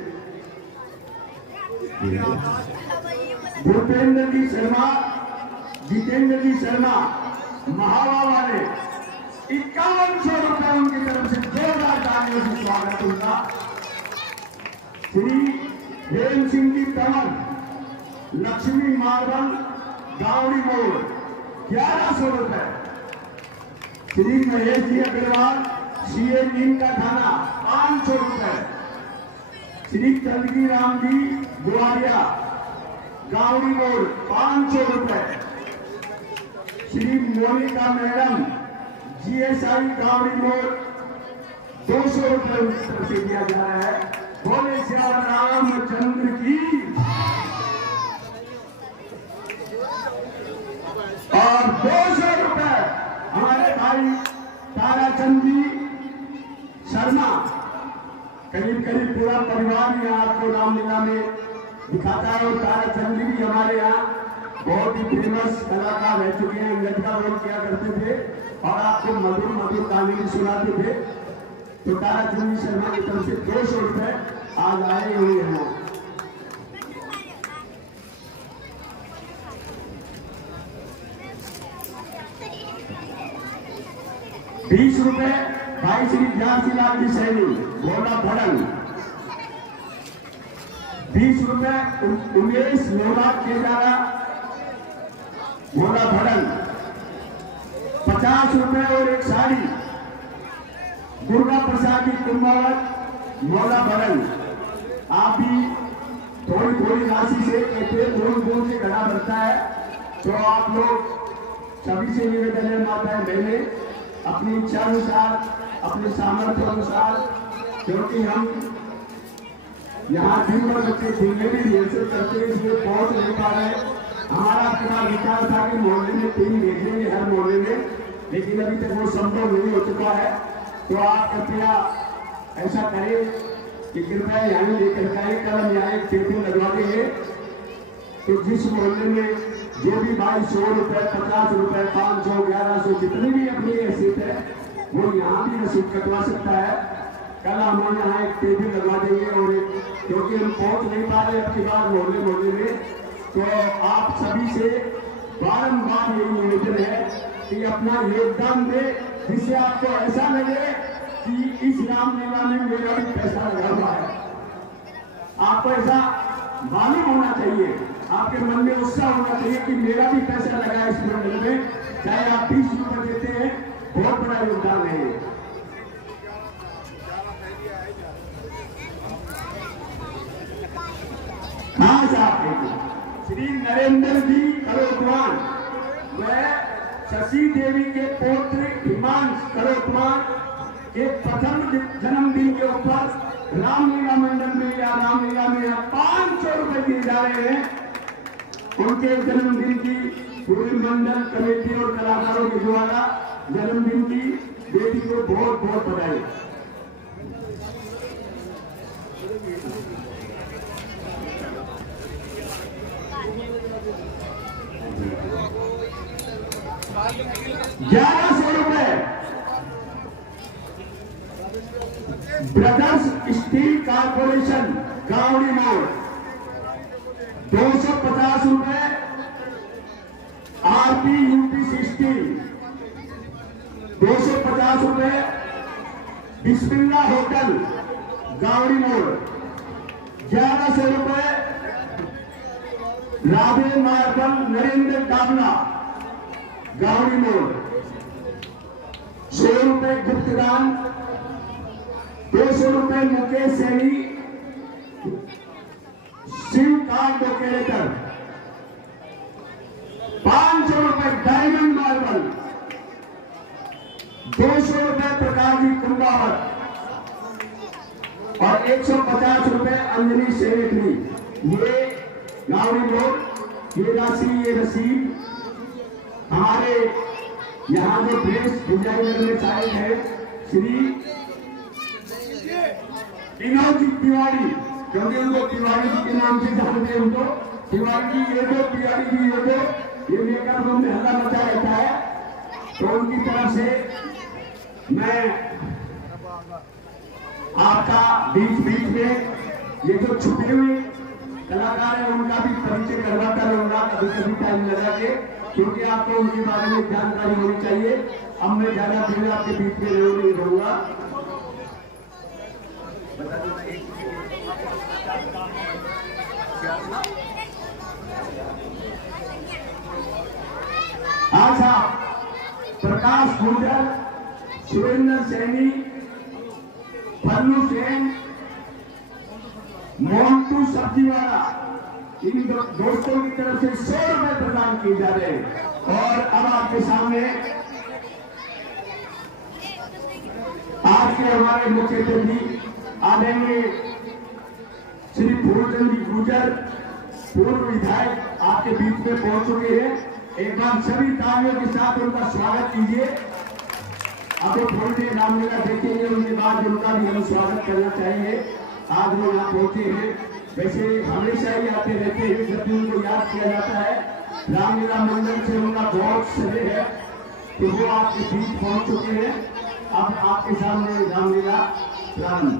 भूपेंद्र जी शर्मा, जितेंद्र जी शर्मा, महावा वाले, 5100 रुपए उनकी तरफ से 2000 तालियों से स्वागत उनका। श्री हेम सिंह जी तंवर, लक्ष्मी मार्बल, गावड़ी मोड़, 1100 रुपए। श्री महेश जी अग्रवाल, सीए नीम का थाना, 500 रुपए। श्री चंदगी राम जी गुआरिया, गावड़ी मोड़, 500 रुपए। श्री मोनिका मैडम, जीएसआई गावड़ी मोड़, 200 रुपए उनकी तरफ से दिया जा रहा है। बोले श्याम रामचंद्र की। और 200 रुपए हमारे भाई ताराचंद जी शर्मा, करीब करीब पूरा परिवार ही आपको रामलीला में दिखाता है, और ताराचंद जी भी हमारे यहाँ बहुत ही फेमस कलाकार रह चुके हैं, अंगद का रोल किया करते थे और आपको मधुर मधुर कहानी सुनाते थे। तो ताराचंद शर्मा की तरफ से 200 रुपए आज आए हुए हैं। 20 रुपए भाई श्री झांसीलाल जी सैनी, घोड़ा भड़न। 20 रुपए उमेश लोला केदारा, घोड़ा भड़न। 50 रुपए और एक साड़ी दुर्गा प्रसाद जी कुंभावत, घोड़ा भड़न। आप भी थोड़ी थोड़ी राशि से कहते दूर दूर से घड़ा भरता है, तो आप लोग सभी से निवेदन है, माताएं बहने अपनी इच्छा अनुसार, अपने सामर्थ्य अनुसार, क्योंकि हम यहाँ दिन भर बच्चे दिन में भी रिहर्सल करते हैं, इसलिए पहुंच नहीं पा रहे। हमारा पूरा विचार था कि मोहल्ले में 3 भेजेंगे हर मोहल्ले में, लेकिन अभी तक वो संभव नहीं हो चुका है। तो आप कृपया ऐसा करें कि कृपया यहाँ लेकर आए, कल हम यहाँ एक टेबल लगवा देंगे। तो जिस मोहल्ले में जो भी भाई 100 रुपए, 50 रुपए, 500, 1100 जितनी भी अपनी हैसियत है, वो यहाँ भी रसीद कटवा सकता है। कल हम यहाँ एक टेबल लगवा देंगे, और क्योंकि हम पहुंच नहीं पा रहे अब की बार मोहल्ले में, तो आप सभी से बारंबार यही निवेदन है कि अपना योगदान दे, जिससे आपको ऐसा लगे कि इस रामलीला में मेरा भी पैसा लगा हुआ है। आपको ऐसा मालूम होना चाहिए, आपके मन में उत्साह होना चाहिए कि मेरा भी पैसा लगा इस मंडल में। चाहे आप 20 रुपए देते हैं, योगदान है। खास आप श्री नरेंद्र जी करोतवान व शशि देवी के पौत्र हिमांश करोतवान के प्रथम जन्मदिन के ऊपर रामलीला मंडल में या रामलीला में 500 रुपए दिए जा रहे हैं। उनके जन्मदिन की पूरी मंडल कमेटी और कलाकारों के द्वारा जन्मदिन की बेटी को बहुत बहुत बधाई। ₹1100 brothers steel corporation Gawadi Mod, ₹250 RP UPC steel, ₹250 Bismillah hotel Gawadi Mod, ₹1100 Radhe marble Narendra Dabla Gawadi Mod, ₹100 गुप्तदान, ₹200 Mukesh Saini Shiv card operator, ₹500 diamond marble, ₹200 Prakash ji Kumbhawat और ₹150 अंजलि सेनेटरी। ये गावड़ी मोड़ ये राशि ये रसीद हमारे यहाँ जो प्रेस विजयनगर में शामिल है श्री विनोद जी तिवारी, क्योंकि उनको तिवारी जी के नाम से जानते हैं, उनको तिवारी जी ये दो, तिवारी जी ये दो, ये लेकर रूम में हल्ला मचा रहता है। तो उनकी तरफ से मैं आपका बीच बीच में ये जो छुपे हुए कलाकार है उनका भी परिचय करवाता रहूंगा कभी कभी टाइम लगा के, क्योंकि आपको उनके बारे में जानकारी होनी चाहिए। अब मैं ज्यादा देर आपके बीच में नहीं रहूंगा। अच्छा, प्रकाश गुर्जर, सुरेंद्र सैनी, पन्नू सेन, मोहंतू सब्जीवाला, इन दोस्तों की तरफ से ₹100 प्रदान किए जा रहे हैं। और अब आपके सामने आज के हमारे मुख्य अतिथि आदरणीय श्री फूलचंद जी गुर्जर, पूर्व विधायक आपके बीच में पहुंच चुके हैं। एक बार सभी तालियों के साथ उनका स्वागत कीजिए। अब वो थोड़ी देर रामलीला देखेंगे, उनके बाद उनका भी हम स्वागत करना चाहिए। आज वो यहाँ पहुंचे हैं, वैसे हमेशा ही आते रहते हैं, जब भी उनको याद किया जाता है। रामलीला मंडल से उनका बहुत स्नेह है, तो वो आपके बीच पहुंच चुके हैं। अब आपके सामने रामलीला प्रारंभ।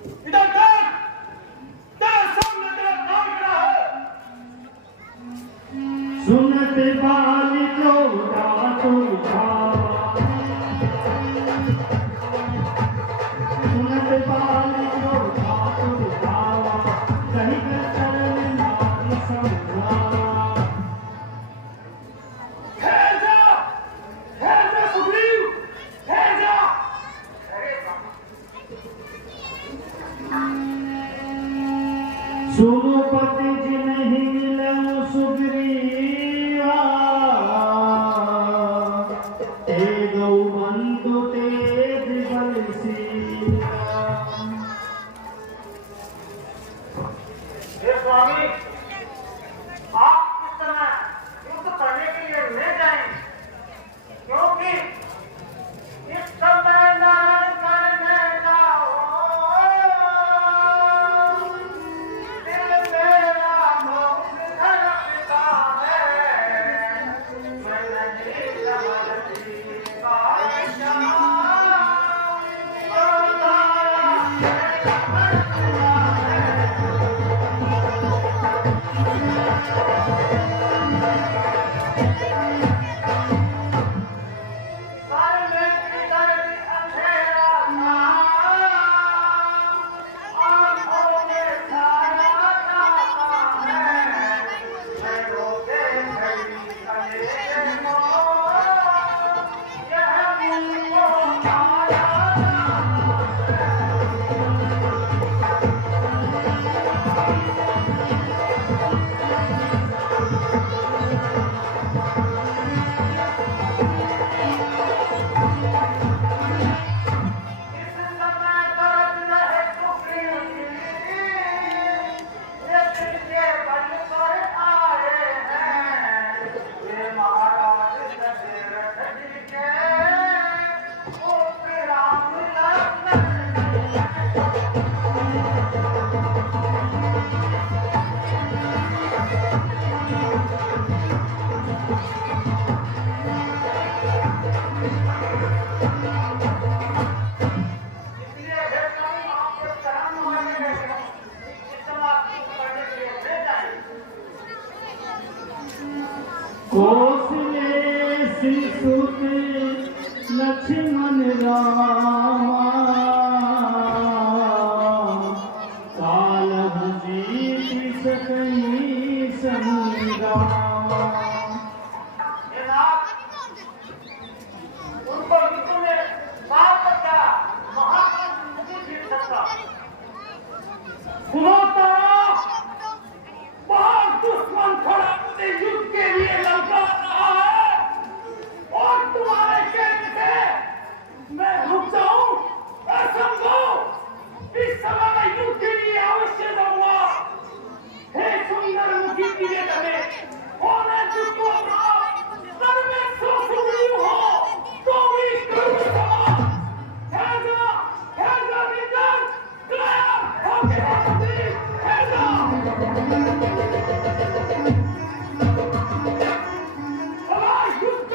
इधर देख, तेरे सामने तेरा नाम गिरा है। सुनत बाली को डांटो जावा, सुनत बाली को डांटो जावा, कहीं का चरण नाम समझावा। ठहर जा सुग्रीव, ठहर जा। सुनो पति जी नहीं मिले सुग्रीवा, हे गौ बंधु तेज बलशीला। हे स्वामी, आप इस समय युद्ध करने के लिए ले जाएं, क्योंकि इस समय नारायण करने का दिल मेरा मोह धड़कता है, मैं नहीं समझती कौशले सुत लक्ष्मण रामा, काल भजीति सकई संग्रामा। उनको युद्ध में साथ बचा महाकाल नहीं जीत सकता। सुनो तारा, बहुत दुश्मन खड़ा मुझे युद्ध के लिए ललकार रहा है, और तुम्हारे कहने से मैं रुक जाऊं? असंभव। इस समय मैं युद्ध के लिए अवश्य जाऊंगा। हे सुंदर मुखी प्रिय तमे, कौन है जिसको सर में सो सुग्रीव हो, तो भी कर्म समा। हैजा निधन, काया होके आती, हैजा। हमारा युद्ध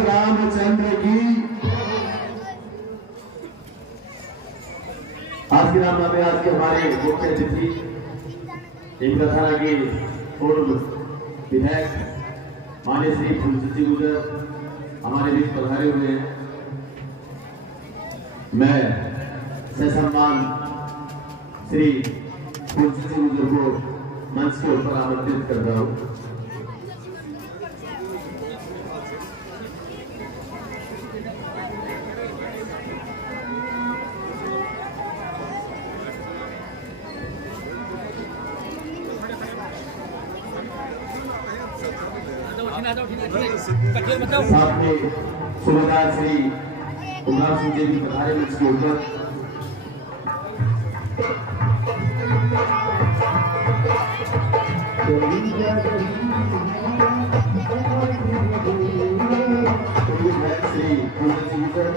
रामचंद्र की। आज के रामनामे आज के हमारे मुख्य अतिथि इनका थाना के पूर्व विधायक माननीय श्री फूलचंद गुजर हमारे बीच पधारे हुए हैं। मैं ससम्मान श्री फूलचंद गुजर को मंच के ऊपर आमंत्रित कर रहा हूँ। साथ में सुबेदार श्री उमराव सिंह जी भी पधारे मंच के ऊपर। श्री फूलचंद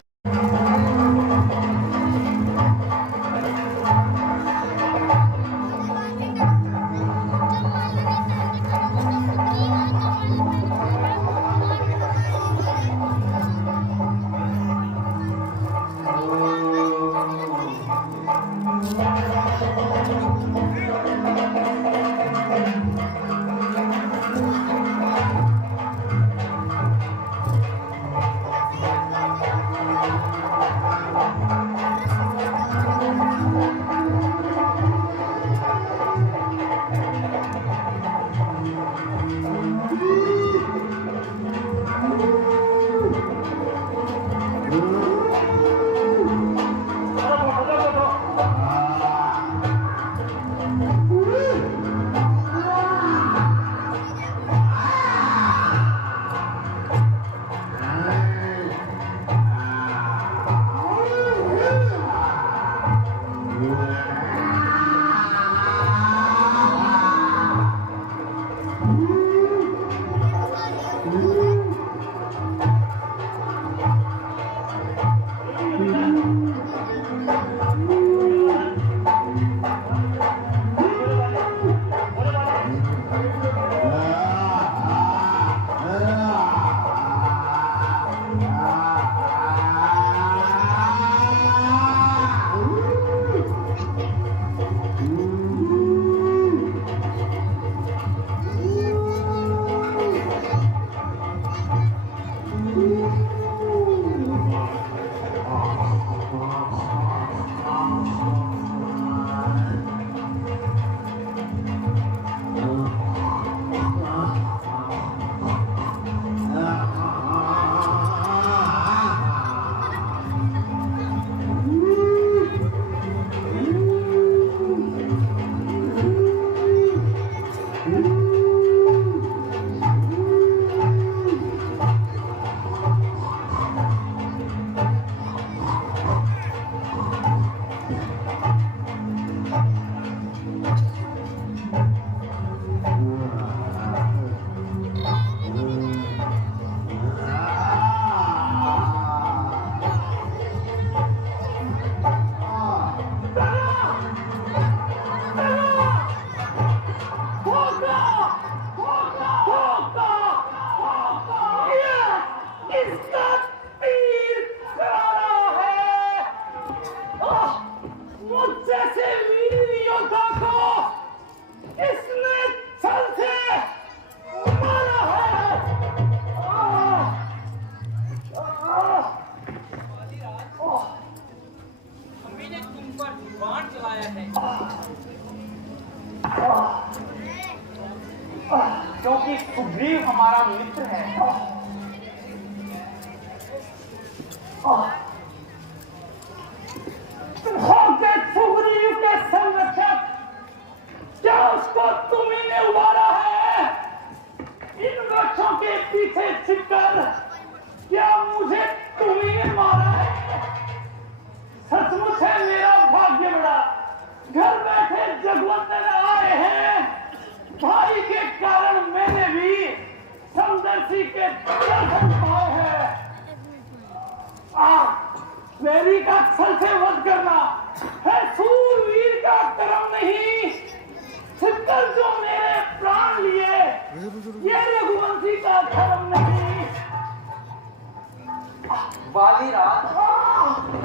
क्योंकि सुग्रीव हमारा मित्र है। तुम होके सुग्रीव के संरक्षक, क्या उसको तुम्ही ने उबारा है? इन वृक्षों के पीछे छिपकर क्या मुझे तुम्ही ने मारा है? सचमुच है मेरा भाग्य बड़ा, घर बैठे जगवंदन आए हैं। भाई के कारण मैंने भी समदर्शी के दर्शन पाए हैं। मेरी का छल से वध करना है सूरवीर का कर्म नहीं। छिपकर जो मेरे प्राण लिए ये रघुवंशी का धर्म नहीं। बालीराज,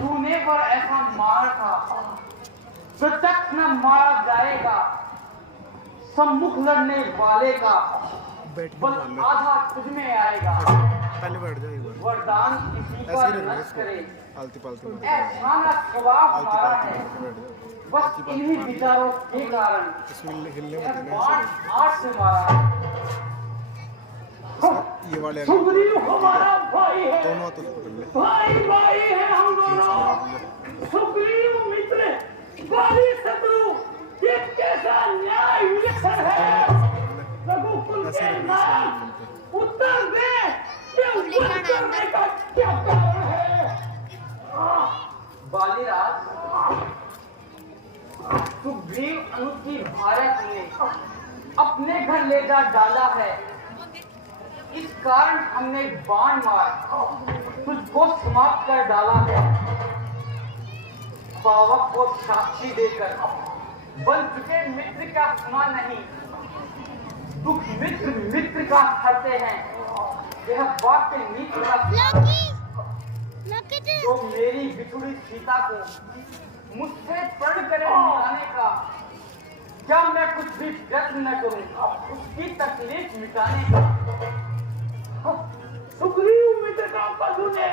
तूने पर ऐसा मार था प्रत्यक्ष न मारा जाएगा, सम्मुख लड़ने वाले का बल आधा तुझ में आएगा। पहले बैठ जाओ एक बार। वरदान किसी पर ऐसे ही न रखो करे, आलती पालती में। ऐसा न स्वभाव हमारा है, बैठ जाओ। बस इन्हीं विचारों के कारण इसमें हिलने यह मत देना बाण ऐसे। आठ से मारा है। ये वाले सुग्रीव हमारा भाई है, दोनों हाथों से पकड़ ले। भाई भाई है हम दोनों। सुग्रीव मित्र, बाली शत्रु, ये कैसा न्याय विलक्षण है। रघुकुल ऐसे के रखो, नाथ उत्तर दे, ये वध करने का क्या कारण है। बालीराज, सुग्रीव अनुज की भार्या तुमने अपने घर ले जा डाला है, इस कारण हमने बाण मार तुझको समाप्त कर डाला है। पावक को साक्षी देकर बन चुके मित्र का सुना नहीं, दुख मित्र मित्र का हरते हैं, यह वाक्य नीति का जो मेरी बिछुड़ी सीता को मुझसे प्रण करे मिलाने का, क्या मैं कुछ भी प्रयत्न न करूं उसकी तकलीफ मिटाने का। सुग्रीव मित्र का बंधु ने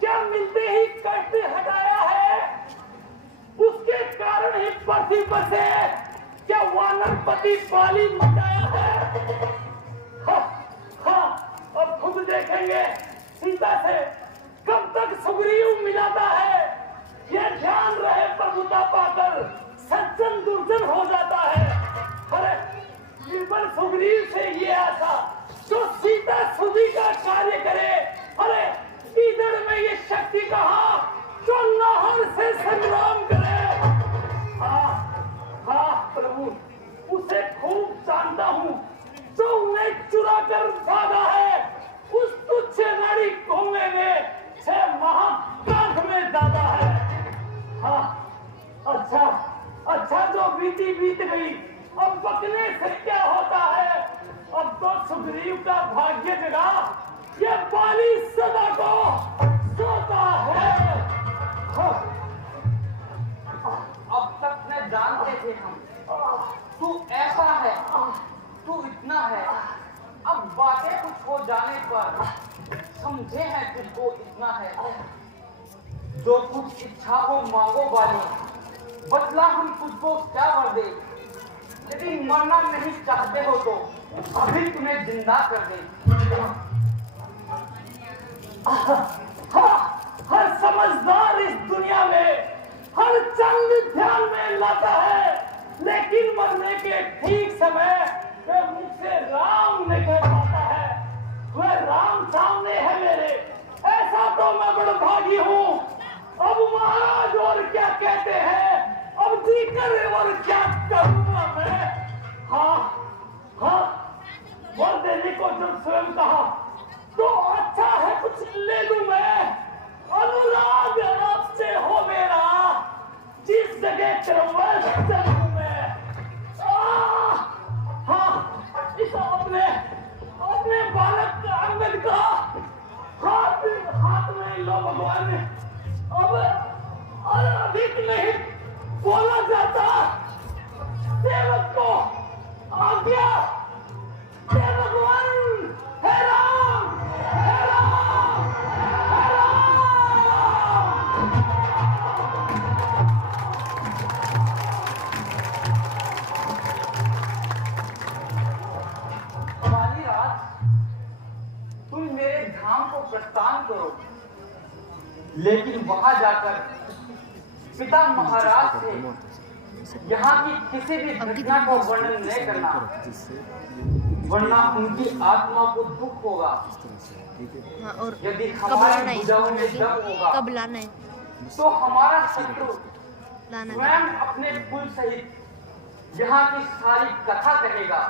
क्या मिलते ही कष्ट हटाया है, उसके कारण ही पृथ्वी पर से क्या वानरपति बाली मचाया है। अब खुद देखेंगे सीता से कब तक सुग्रीव मिलाता है। यह ध्यान रहे, प्रभुता पाकर सज्जन दुर्जन हो जाता है। अरे निर्बल सुग्रीव से ये आशा जो सीता सुधी का कार्य करे। अरे इधर में ये शक्ति कहा जो नाहर से संग्राम करे। हाँ प्रभु, उसे खूब जानता हूँ जो उन्हें चुरा कर भागा है। उस तुच्छ नारी कोमे में 6 महाकांठ में दादा है। हाँ अच्छा जो बीती बीत गई, अब बकने से क्या होता है। अब तो सुग्रीव का भाग्य जगा, ये बाली सदा को सोता है। अब तक न जानते थे हम तू ऐसा है, तू इतना है, अब बातें कुछ हो जाने पर समझे हैं तुझको इतना है। जो कुछ इच्छा हो मांगो बाली, बदला हम तुझको क्या वर दे। यदि मरना नहीं चाहते हो तो अभी तुम्हें जिंदा कर दे। हर समझदार इस दुनिया में हर चंद ध्यान में लाता है, लेकिन मरने के ठीक समय वे मुख से राम नहीं कह पाता है। वह राम सामने है मेरे, ऐसा तो मैं बड़ा भागी हूँ। अब महाराज और क्या कहते हैं, अब जी करे और क्या करूँगा मैं। हाँ बोल देने को जब स्वयं कहा तो अच्छा है, कुछ ले लूं मैं। अनुराग आपसे हो मेरा, जिस जगह चलूं चलूं मैं। हाँ, इस अपने बालक का अंगद का हाथ में लो भगवान। अब अधिक नहीं बोला जाता, सेवक को आज्ञा हे भगवान, हे राम, हे राम, हे राम। बालीराज, तुम मेरे धाम को प्रस्थान करो, लेकिन वहां जाकर पिता महाराज से यहाँ की किसी भी घटना को वर्णन नहीं करना, वरना उनकी आत्मा को दुख होगा। हाँ, और यदि कब हमारी लाना है भुजाओं में दम होगा कब लाना है तो हमारा शत्रु लाना है। स्वयं अपने कुल सहित यहाँ की सारी कथा कहेगा।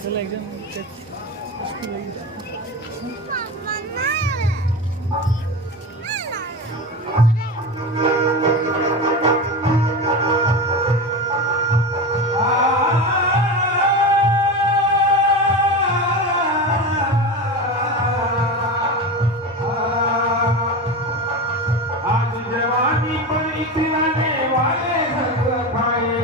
आज जवानी पर इतलाने वाले सब खाए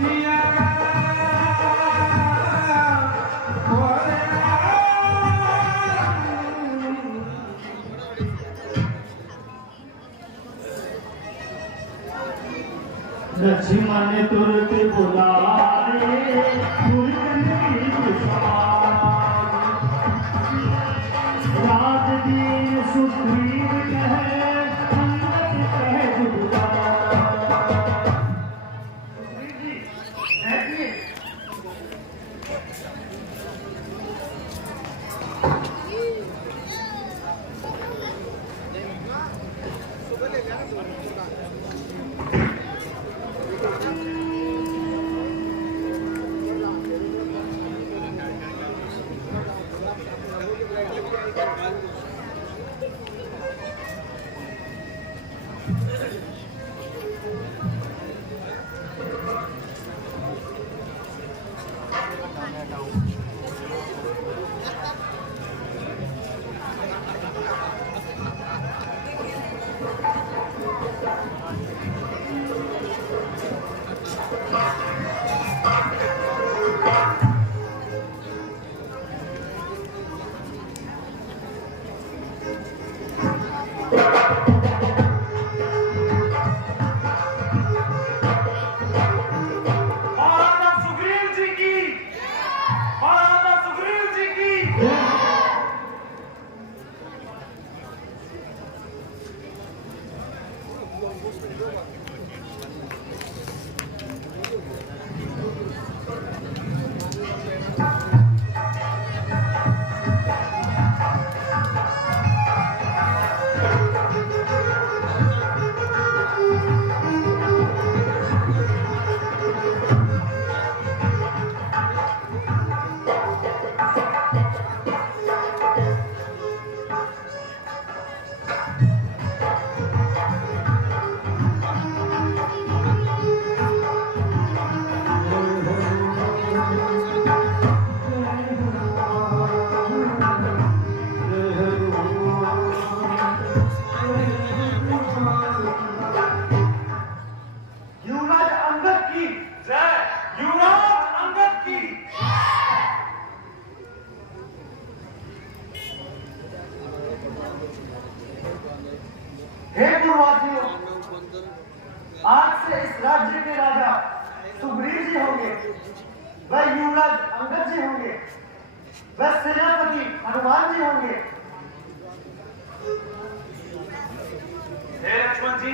जिया लक्ष्मण तुरंत बुलाए राजदीन सुग्रीव कहे अंगद कहे महाराजा सुग्रीव जी की, महाराजा सुग्रीव जी की। युवराज अंगद की जय, युवराज अंगद की। हे पूर्ववासियों, आज से इस राज्य के राजा सुग्रीव जी होंगे, वह युवराज अंगद जी होंगे, वह सेनापति हनुमान जी होंगे। हे लक्ष्मण जी,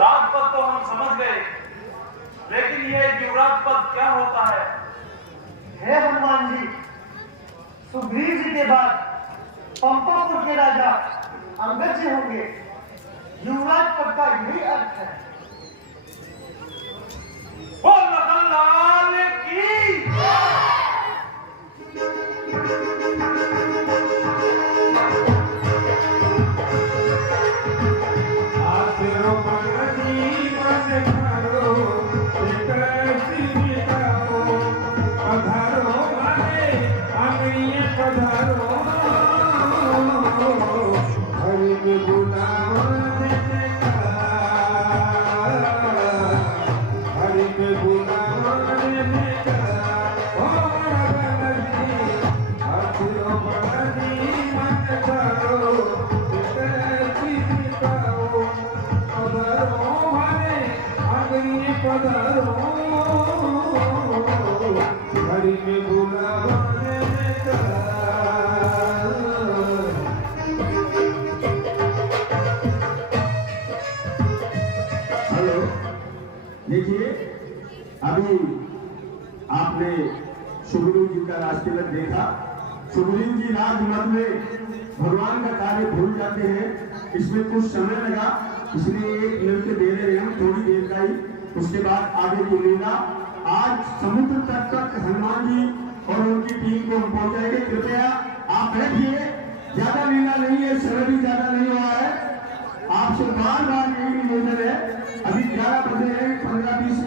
राजपद तो हम समझ गए, लेकिन यह युवराज पद क्या होता है? हे हनुमान जी, सुग्रीव जी के बाद पंपापुर के राजा अंगद जी होंगे, युवराज पद का यही अर्थ है। बोल लखनलाल की। देखिए अभी आपने सुग्रीव जी का राजतिलक देखा। सुग्रीव जी राजमत में भगवान का कार्य भूल जाते हैं। इसमें कुछ समय लगा, इसलिए 1 मिनट दे रहे हैं हम, थोड़ी देर का ही। उसके बाद आगे की लीला आज समुद्र तट तक हनुमान जी और उनकी टीम को हम पहुंचाएंगे। कृपया आप बैठिए, ज्यादा लीला नहीं है, समय भी ज्यादा नहीं हुआ है। आपसे बार बार